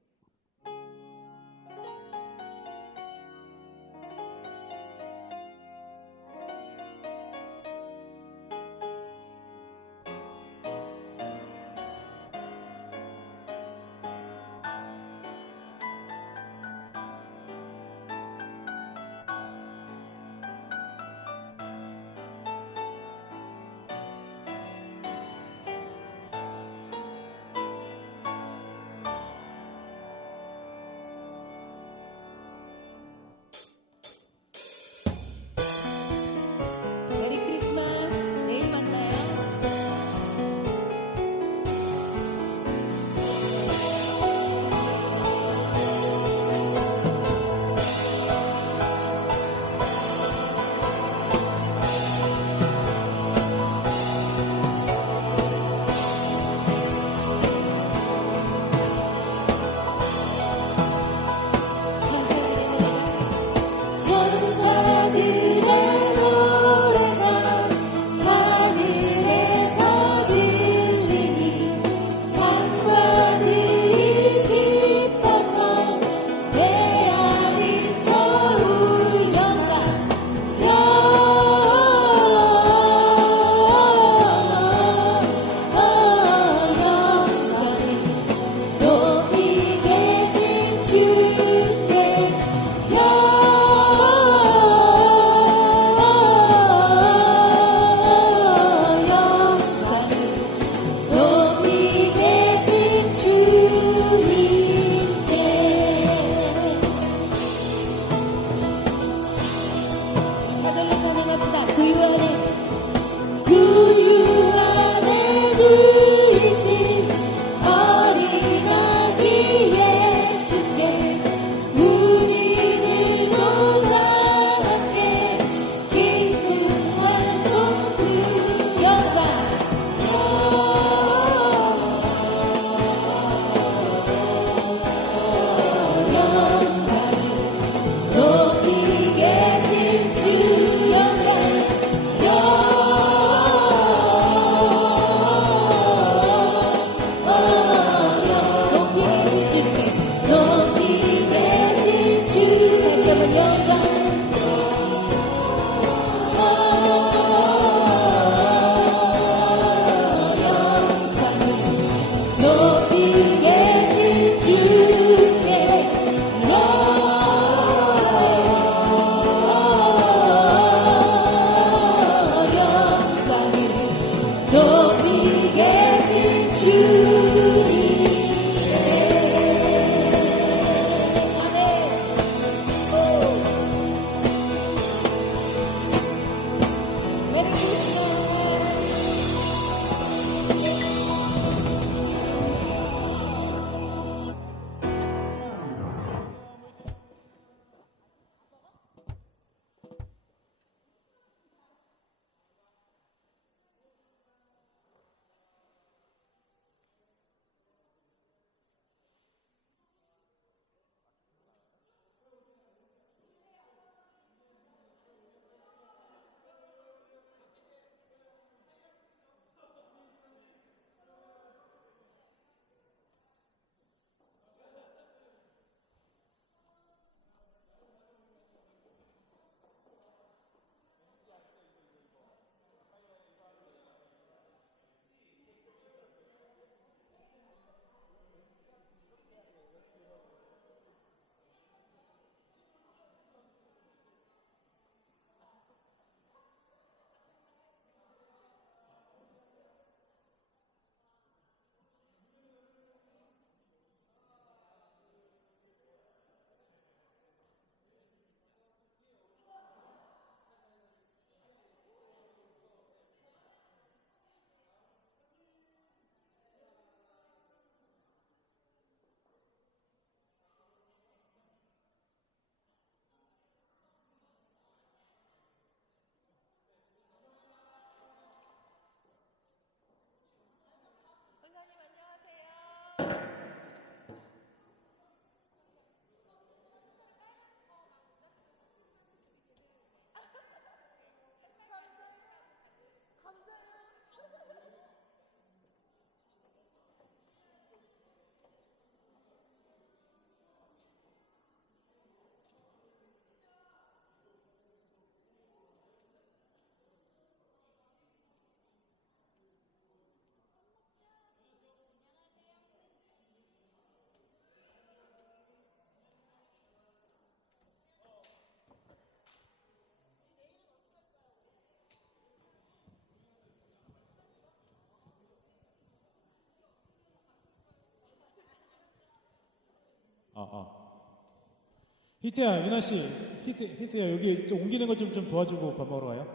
히트야, 유나 씨, 히트야, 여기 좀 옮기는 거 좀 도와주고 밥 먹으러 가요.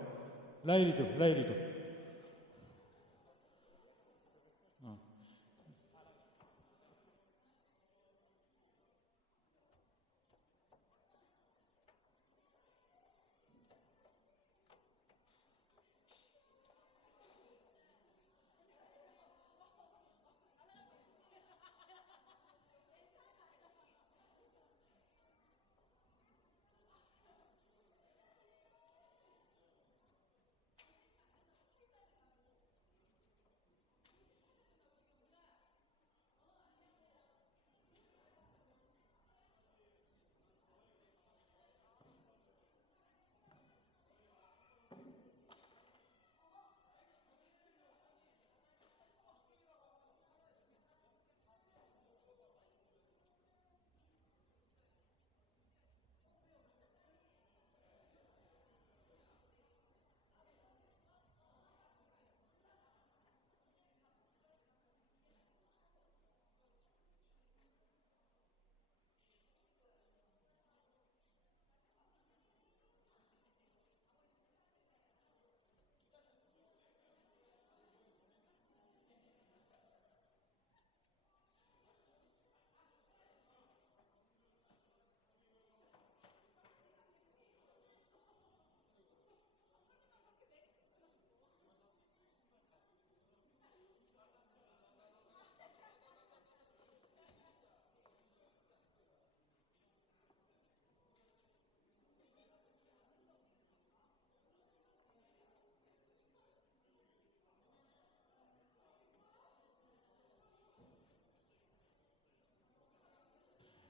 라일이도.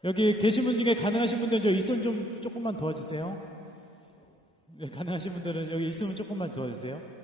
여기 계신 분 중에 가능하신 분들 저 있으면 좀 조금만 도와주세요. 네, 가능하신 분들은 여기 있으면 조금만 도와주세요.